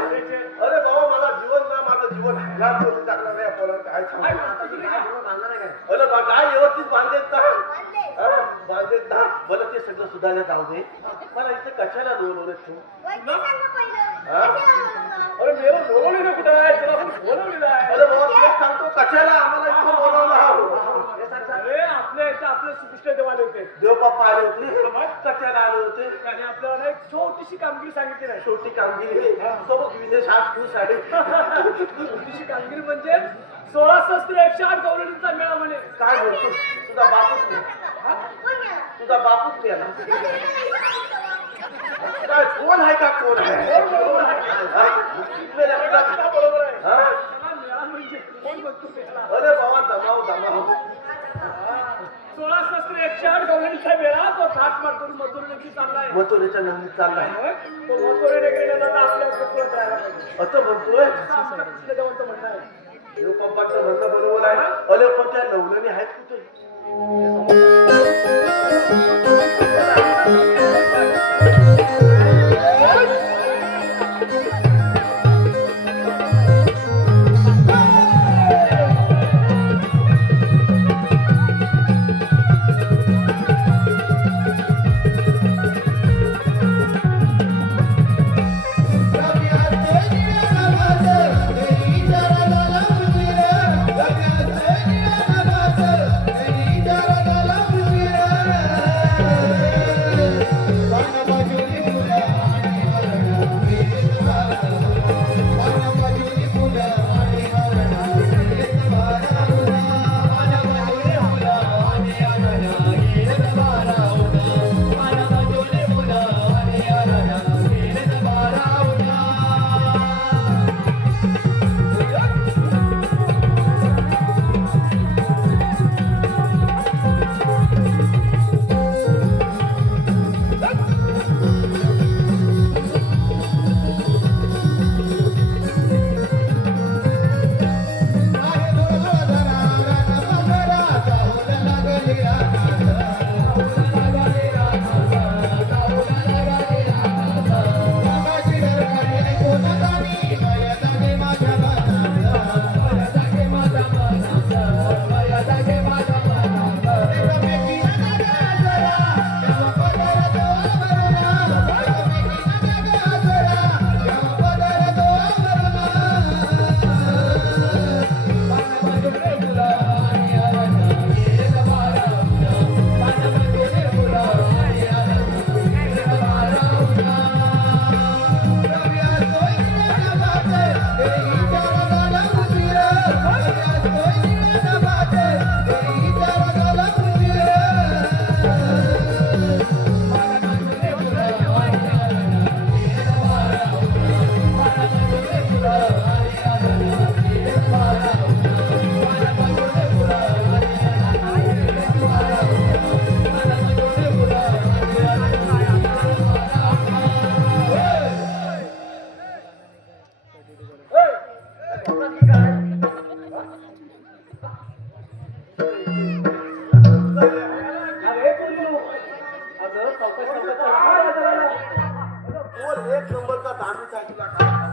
अरे बाबा मला जीवन ना माझं जीवन हैराण करून टाकलं नाही आपल्याला काय सांगू अरे बा काय व्यवस्थित बांधलेत ना हा? बांधलेत ना मला ते सगळं सुधारण्यात जाऊ दे मला इथे कशाला बोलवलं तू हा? अरे मेरा बोलवलेलं कुठं आहे तुला पण बोलवलेलं आहे अरे बाबा तुला सांगतो कशाला आम्हाला इथं बोलवलं अरे आपल्या इथं आपले सुकृष्ट देवाले होते देव बाप्पा आले होते कशाला आले होते आणि आपल्याला एक छोटीशी कामगिरी सांगितली नाही छोटी कामगिरी सोबत विदेशात खुश आहे छोटीशी कामगिरी म्हणजे 16 शस्त्र 108 गौरवींचा मेळा म्हणे काय बोलतो तुझा बापूच नाही तुझा बापूच नाही काय कोण आहे का कोण आहे बरोबर आहे हा? त्याला मेळा म्हणजे कोण म्हणतो त्याला अरे बाबा दमाव 16 शस्त्र 108 गौरवींचा मेळा तो घाट मारून मथुरेची चाललाय मथुरेच्या नंदीत चाललाय तो मथुरेने गेलेला जाता आपल्या उपकुळात राहायला पाहिजे असं म्हणतोय आमच्या कृष्ण देवांचं म्हणणं आहे देव बाप्पाचं म्हणणं बरोबर आहे अरे पण त्या नवलनी आहेत कुठे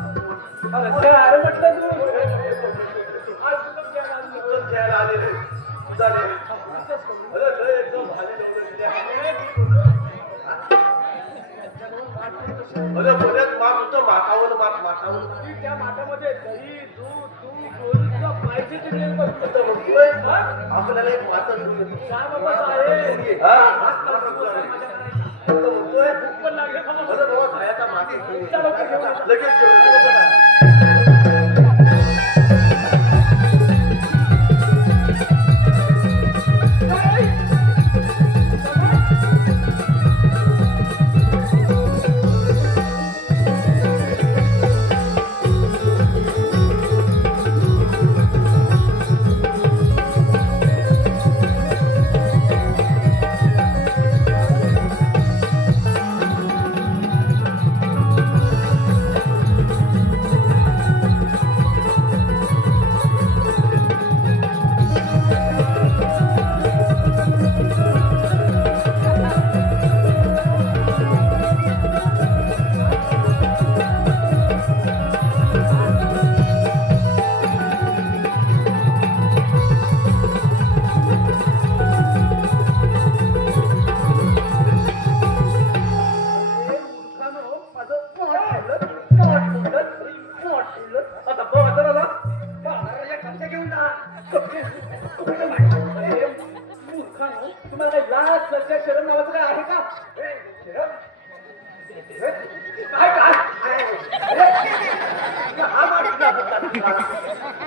अरे म्हटलं तू खेळायला आलेले अरे एकदम भारी अरे बऱ्याच मात होतं माठावर माठावर त्या माठामध्ये दही दूध तूप लोणचं पाहिजे ते मिळेल बघ. आता म्हणतोय आपल्याला एक माता काय बाबा साहेब म्हणतोय भूक पण लागली का मग? अरे बाबा खायचा माती चला लवकर घेऊन ये. लगेच जेवण.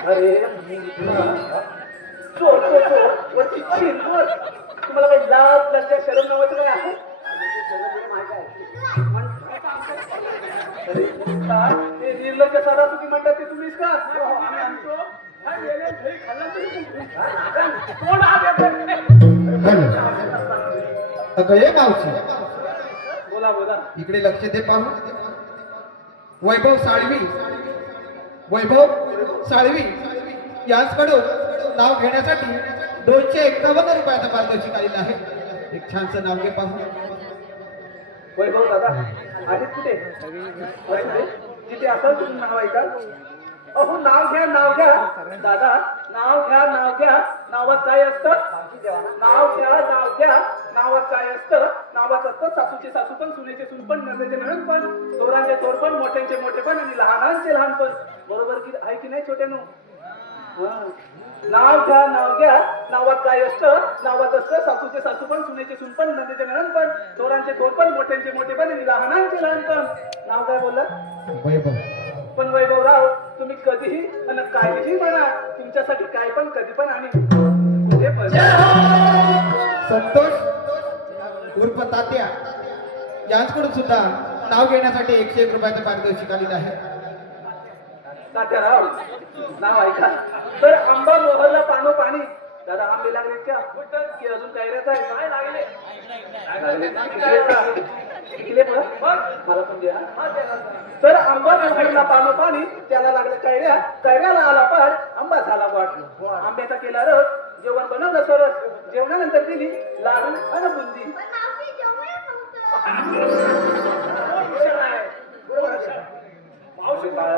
अरे चोर चोर चोर वरती चोर तुम्हाला काही लाज लज्जा शरम नावाचं काय आहे अरे काय? ते निर्लज्ज साधा तुम्ही म्हणतात ते तुम्हीच का अगं ये मावशी, बोला बोला इकडे लक्ष दे पाहू. वैभव साळवी, वैभव साळवी याचकडून नाव घेण्यासाठी 251 रुपयाचा पारितोषिक आलेलं आहे. एक छानसं नाव घे पाहू. वैभव दादा आहेत कुठे असू दे. जिथे असाल तुम्ही नाव ऐका. अहो नाव घ्या दादा, नाव घ्या. नावात काय असतं? नाव घ्या नावात काय असतं? नावात असतं सासूचे सासू पण, सुनेचे सून पण, नंदेचे नणंद पण, थोरांचे थोर पण, मोठ्यांचे मोठे पण आणि लहानांचे लहानपण. बरोबर की आहे की नाही छोट्यानो? नाव घ्या नावात काय असतं? नावात असतं सासूचे सासू पण, सुनेचे सून पण, नंदेचे नणंद पण, थोरांचे थोर पण, मोठ्यांचे मोठे पण आणि लहानांचे लहानपण. नाव काय बोलला? वैभव. पण वैभवराव तुम्ही कधीही आणि काहीही म्हणा, तुमच्यासाठी काय पण कधी पण आणि कुठे पण. संतोष उर्फ तात्या यांच्याकडून सुद्धा नाव घेण्यासाठी 101 रुपयाचं पारितोषिक आलेलं आहे. तात्याराव नाव ऐका. तर आंबा मोहरला पानो पाणी. दादा आंबे लागलेत का की अजून कैऱ्याच आहे? काय लागले? पिकले पण? मला पण द्या. तर आंबा मोहरला पानो पाणी, त्याला लागले कैऱ्या, कैऱ्याला आला पार, आंबा झाला वाट. आंब्याचा केला रस, जेवण बनवलं सरस, जेवणानंतर दिली लाडू आणि बुंदी. पण मावशी जेवणच नव्हतं. मावशी बाळा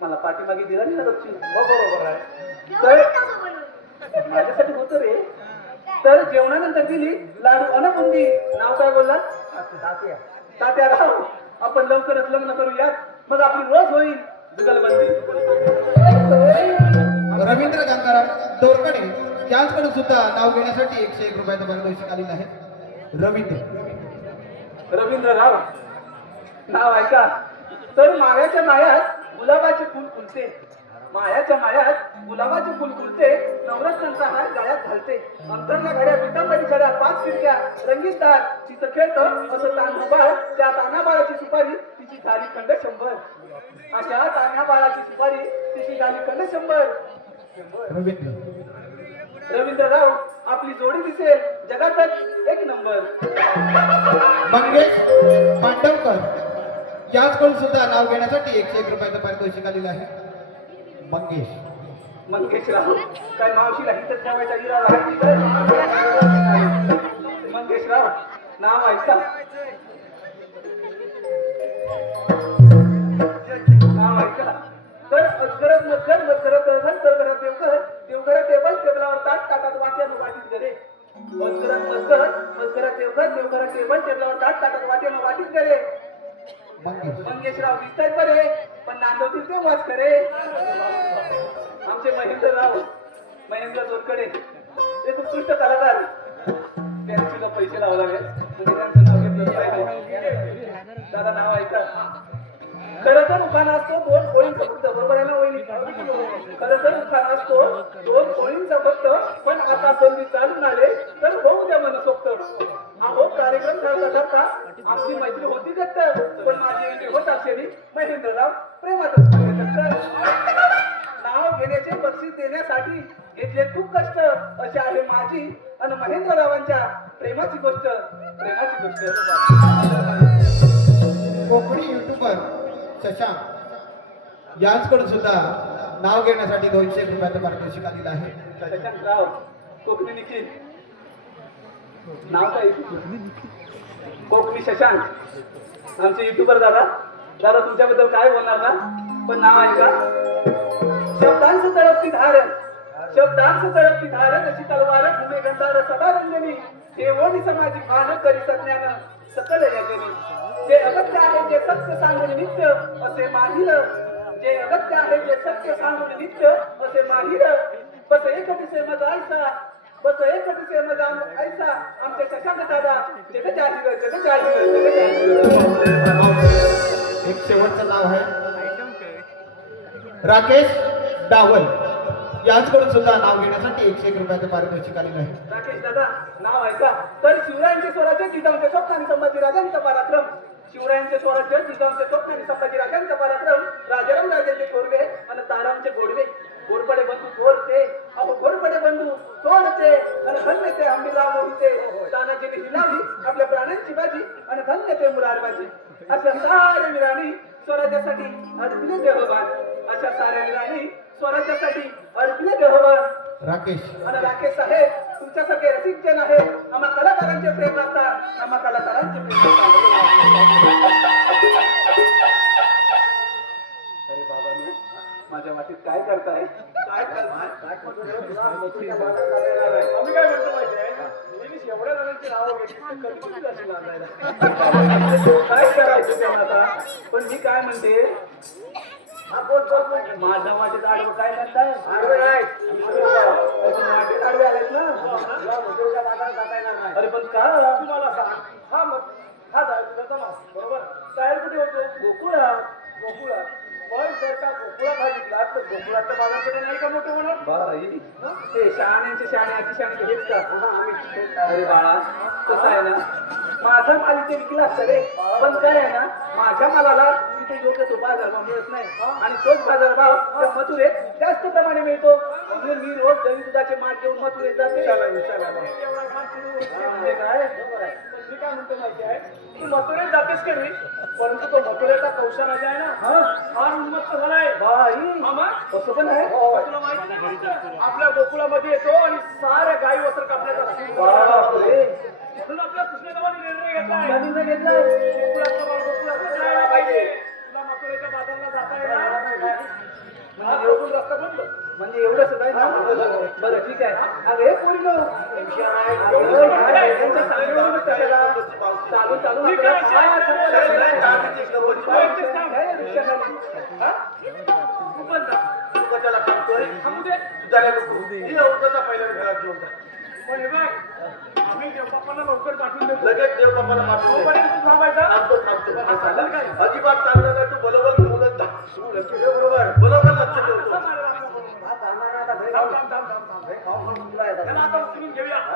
मला पाठीमागे दिला नाही ना रोजची. बरोबर आहे. जेवणच नव्हतं बनवलं. माझ्यासाठी होतं रे. तर जेवणानंतर दिली लाडू अन बुंदी. नाव काय बोललात? तात्याराव आपण लवकरच लग्न करूयात, मग आपली रोज होईल जुगलबंदी. रवींद्र गंगाराम दोरकडे यांच्याकडून सुद्धा नाव घेण्यासाठी 101 रुपयाचं पारितोषिक आलेलं आहे. रवींद्रराव नाव ऐका. तर मायाच्या मायात गुलाबाचे फुल फुलते, मायाच्या मायात गुलाबाचे फुल फुलते, नवरत्नांचा हार गळ्यात घालते, अंतरल्या घड्या पितांबरीच्या 5 खिडक्या रंगीत दार, तिचं खेळतं असं तान्हा बाळ, त्या तान्हा बाळाची सुपारी तिची झाली खंड 100. अशा तान्हा बाळाची सुपारी तिची झाली खंड 100. रवींद्रराव आपली जोडी दिसेल जगातच 1 नंबर. मंगेश पांडवकर याचकडून सुद्धा नाव घेण्यासाठी 101 रुपयाचं पारितोषिक आलेलं आहे. मंगेशराव काय मावशीला हिथं ठेवायचा इरादा आहे की काय? मंगेशराव नाव ऐका. नाव ऐका. तर अजगरत मजगर, मजगरत अजगर, तरगरात देवकर, देवघरात टेबल, टेबलावर ताट, ताटात वाट्यानं वाटीत गरे. मजगरात मजगर, मजगरात देवघर, देवघरात टेबल, टेबलावर ताट, ताटात वाट्यानं वाटीत गरे. मंगेशराव दिसतायत बरे, पण नांदवतील तेव्हाच खरे. आमचे महेंद्र जोरकडे ते उत्कृष्ट कलाकार, त्यांनी सुद्धा पैसे लावला म्हणजे त्यांचं नाव घेतलं पाहिजे. दादा नाव ऐका. खरं तर उखाण असतो 2 ओळींचा फक्त. बरोबर आहे ना वहिनी? खरं तर उखाण असतो 2 ओळींचा फक्त, पण आता संधी चालून आले तर होऊ द्या मनसोक्त. अहो कार्यक्रम ठरता आमची मैत्री होती घट्ट, पण माझी एंट्री होत असेली महेंद्रराव प्रेमातच नाव घेण्याचे बक्षीस देण्यासाठी घेतले खूप कष्ट. अशी आहे माझी आणि महेंद्ररावांच्या प्रेमाची गोष्ट. कोकणी युट्यूबर शशांक यांच्याकडून सुद्धा नाव घेण्यासाठी 201 रुपयाचं पारितोषिक आलेलं आहे. शशांकराव कोकणी निखिल. नाव काय? कोकणी शशांक आमचे युट्यूबर दादा. तुमच्याबद्दल काय बोलणार ना, पण नाव ऐका. शब्दांचं तळपती धार, जशी तलवार भूमे गंधार सदा रंजनी, देवोनी समाजी भान करी सज्ञान सकल यजनी. जे अगत्य आहे जे सत्य सांगून नित्य असे माहिर, जे अगत्य आहे जे सत्य सांगून नित्य असे माहिर. बस एक दिसे मज ऐसा, बस एक दिसे मज ऐसा आमचे शशांक दादा. जग जाहीर. एक शेवटचं नाव आहे राकेश डावल यांच्याकडून सुद्धा नाव घेण्यासाठी 101 रुपयाचं पारितोषिक आलेलं आहे. राकेश दादा नाव ऐका. तर शिवरायांचे स्वराज्य जिजाऊंचे स्वप्न आणि संभाजीराजांचा पराक्रम. शिवरायांचे स्वराज्य जिजाऊंचे स्वप्न आणि संभाजीराजांचा पराक्रम. राजाराम राजांचे थोरवे आणि तारामचे गोडवे. घोरपडे बंधू थोरते अहो घोरपडे बंधू थोरते आणि धन्य ते हंबीराव मोहिते. तानाजीने हिलावली आपल्या प्राणांची बाजी आणि धन्य ते मुरारबाजी. अशा साऱ्या वीरांनी स्वराज्यासाठी अर्पिले देहभान. अशा साऱ्या वीरांनी स्वराज्यासाठी अर्पिले देहभान. राकेश आणि राकेश साहेब तुमच्यासारखे रसिक जन आहे. आम्हा कलाकारांचे प्रेम असतात. आम्हा कलाकारांचे प्रेम असतात. अरे बाबा नो माझ्या वाटीत काय करताय? काय करणार? आम्ही काय म्हणतो माहितीये मुलींनी एवढ्या जणांची नावं घेतली तर कधी किती जाशील आणायला? काय करायचं ते आता? पण मी काय म्हणते माझ्या वाटेत आडवं काय करताय? वाटेत आडवे आलेत ना. अरे पण का तुम्हाला सांग हा त्याचा नाव बरोबर तयार कुठे होतो? गोकुळात. गोकुळात. पण जर का गोकुळात हा घेतला तर गोकुळाच्या बाजारपेठे नाही का मोठे म्हणून? बाई ते शहाण्यांचे शहाणे अतिशहाणे हेच का? अरे बाळा कसं आहे ना माझा माल इथे विकला असता रे. पण काय आहे ना माझ्या मालाला तिथे योग्य तो बाजारभाव मिळत नाही. आणि तोच बाजारभाव त्या मथुरेत जास्त प्रमाणे मिळतो. म्हणून मी रोज दही दुधाचे माल घेऊन मथुरेत जाते. एवढा घाण फिरू. म्हणजे काय पण मी काय म्हणतो माहिती आहे तू मथुरेत जातेस का रे? परंतु तो मथुरेचा कौशल राजा आहे ना फार उन्मत्त झालाय. बाई मामा तसं पण आहे. तुला माहिती नाही गोष्ट? आपल्या गोकुळामध्ये येतो आणि साऱ्या गायी वस्त्र कापण्याचा सुरू बापरे. म्हणून आपल्या कृष्णदेवाने निर्णय घेतलाय कधीच घेतलं. गोकुळातलं बाळ गोकुळातच राहायला पाहिजे. तुला मथुरेच्या बाजारला जाता येणार आज बघून रस्ता बंद. म्हणजे एवढं सुद्धा आहे ना? बरं ठीक आहे. अगं हे पोरी नो चालू चालू ठीक आहे, तू पण जा. थांबू दे. पण हे बघ आम्ही देवबापाला लवकर पाठवून देतो. लगेच देव बापाला पाठवून दे. तोपर्यंत तू थांबायचा. थांबतो. अजिबात चालणार नाही. तू बरोबर घेऊनच जा. तू लक्ष ठेव. बरोबर लक्ष ठेवतो. थांब, थांब, थांब, थांब. त्याला आता उचलून घेऊया. हा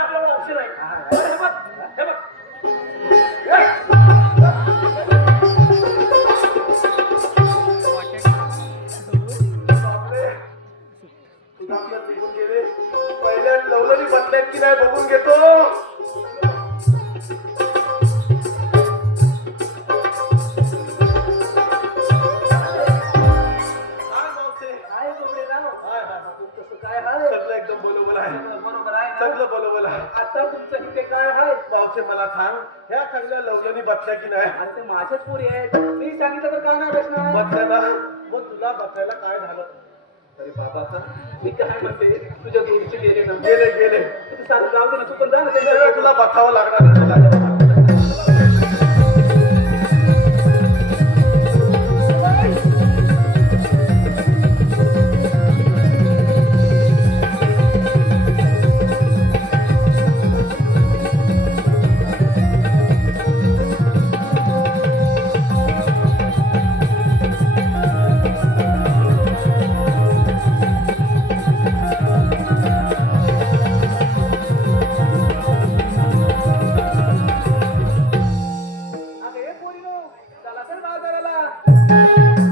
आपल्याला ऑप्शन आहे. हे बघ, हे बघ. बापरे. तुझा आपल्या निघून गेले. पहिल्या लवलनी बसल्यात की नाही बघून घेतो. काय कपडे राव? तसं काय आहे? सगळं एकदम बरोबर आहे. बरोबर आहे ना? सगळं बरोबर आहे. आता तुमचं इथे काय आहे? मावशे मला सांग ह्या चांगल्या लवलनी बसल्या की नाही? आणि ते माझ्याच पोरी आहेत. मी सांगितलं तर काय नाही बसणार? बसल्या ना मग तुला बसायला काय झालं? अरे बाबा आता मी काय म्हणते तुझ्या गेमचे गेले ना गेले तू चालू जाऊ दे ना. तू पण जा ना सगळं त्यांच्या. तुला बसावं लागणार. अगं हे पोरी नो चला तर बाजाराला.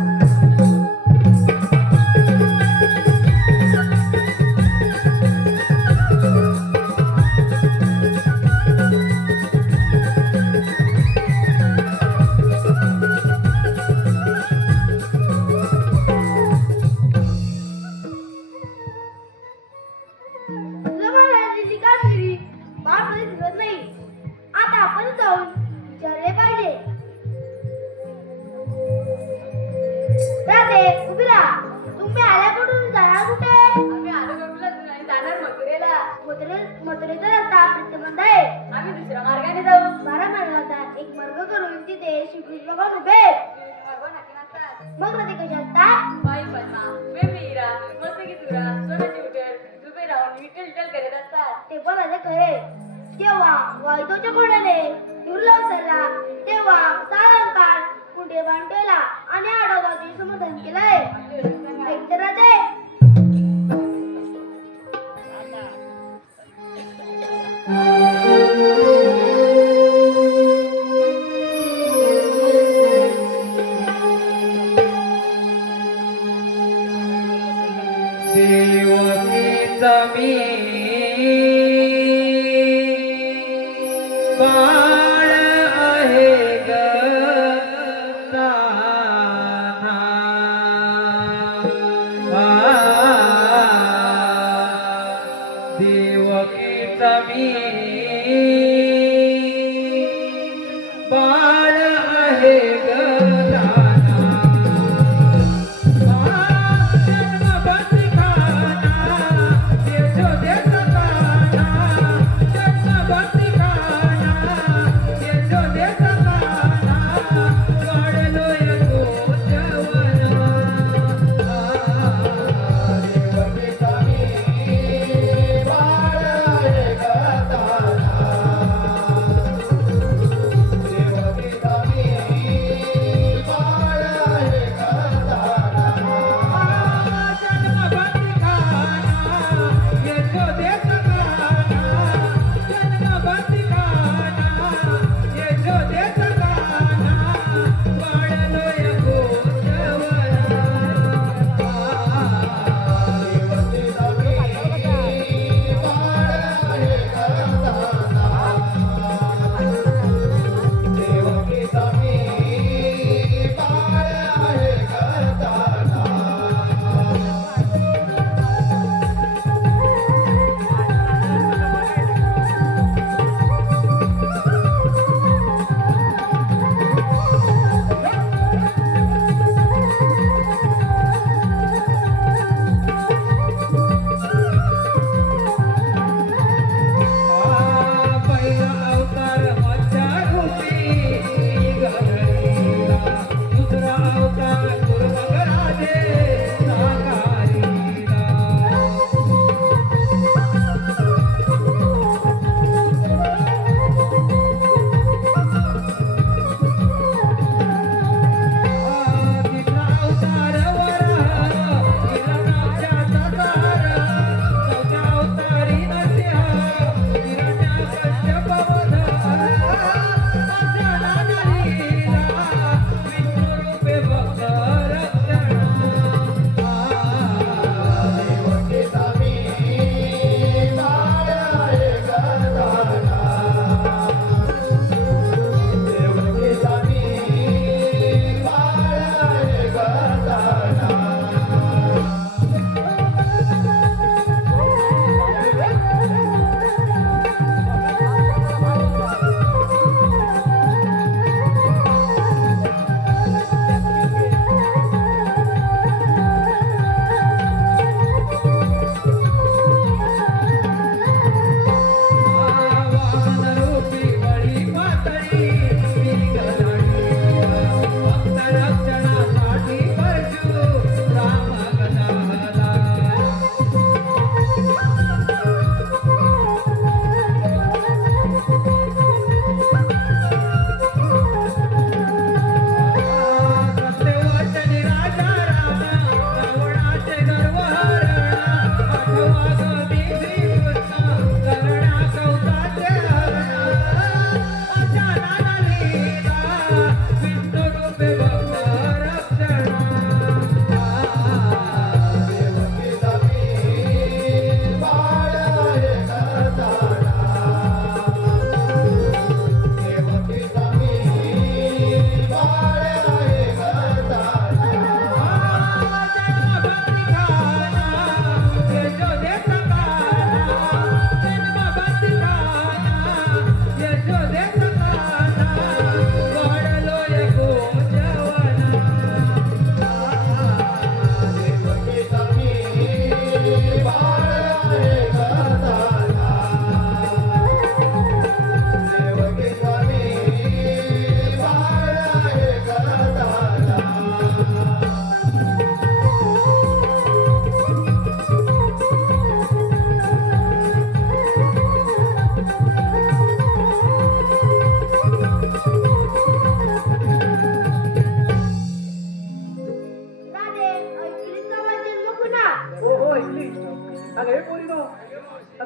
जमानाची कामगिरी बाळामध्ये दिसत नाही. आता आपण जाऊन विचारले पाहिजे. राधे उभी राहा. तुम्ही आल्याकडून जाणार कुठे? आम्ही आलो गोकुळात नाही जाणार मथुरेला. मथुरेचा रस्ता प्रतिबंध आहे. आम्ही दुसऱ्या मार्गाने जाऊ. 12 मार्गाचा एक मार्ग करून तिथे श्रीकृष्ण भगवान उभे. मार्ग नक्की नसतात. मग नदी कशा असतात? बाई पद्मा, बेबी हिरा, मस्तकी तुरा, सोन्याची उटर, झुबे राहून विठ्ठल करत असतात. ते पण माझे खरे. तेव्हा वायदोच्या घोड्याने दुर्ला सरला. तेव्हा सारंगपार कुठे बांधलेला आणि आडोबाची समर्थन केलंय. ऐकते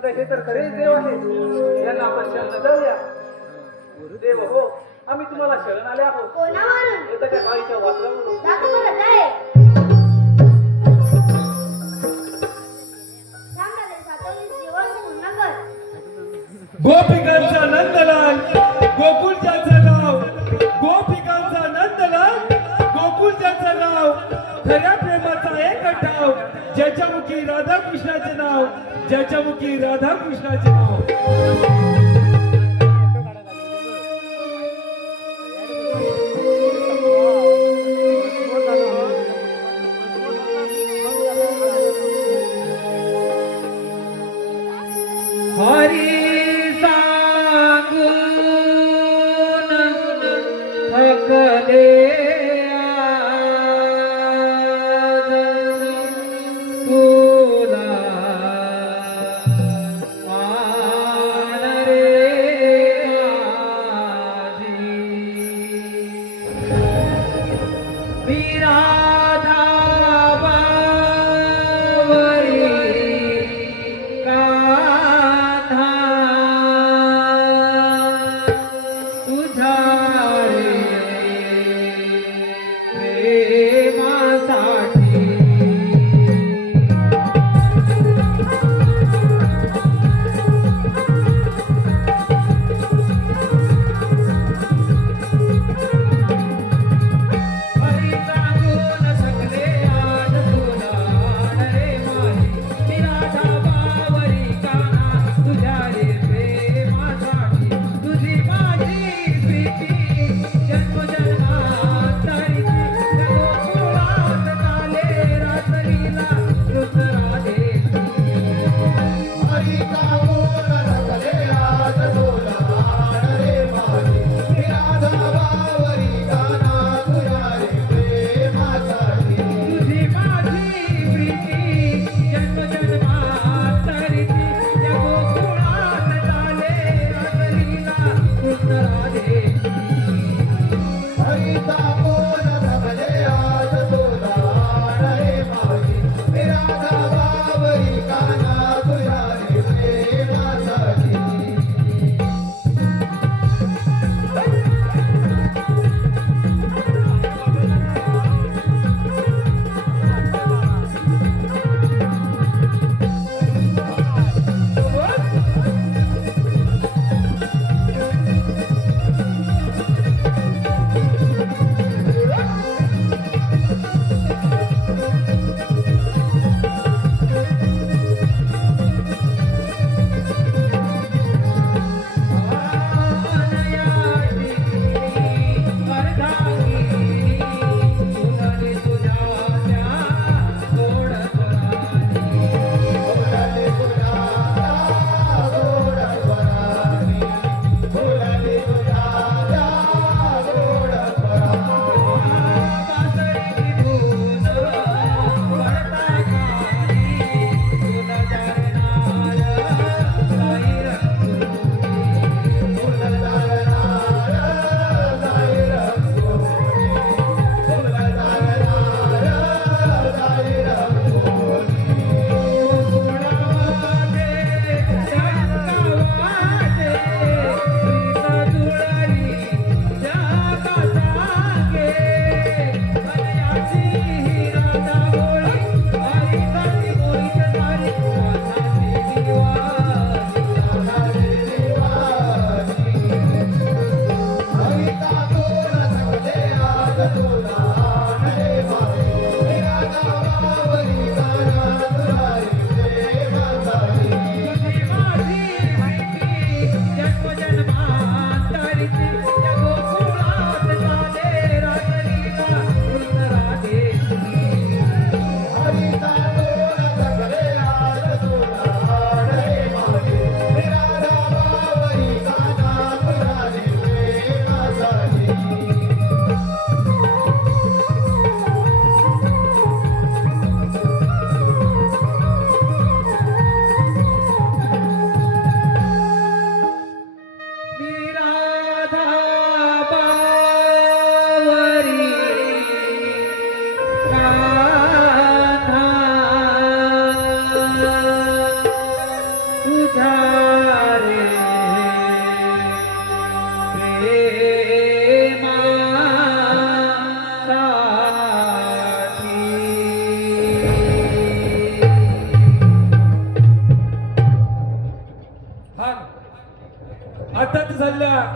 अगं हे तर खरे देव आहे, यांना आपण शरण जाऊया. देव हो, आम्ही तुम्हाला शरण आले आहोत. कोणावरून एखाद्या गाईच्या वासरावरून. दाखव बरं जाय सांग दादा सातवली जेवण पूर्ण कर गोपिकांचा नंदलाल गोकुळच्याचं नाव, गोपिकांचा नंदलाल गोकुळच्याचं नाव, खऱ्या प्रेमाचा एक ठाव, ज्याच्या मुखी राधाकृष्णाचे नाव, ज्याच्या मुखी राधाकृष्णाचे नाव. हरी सांगून थकले आज तुला मान रे हा आताच झाल्या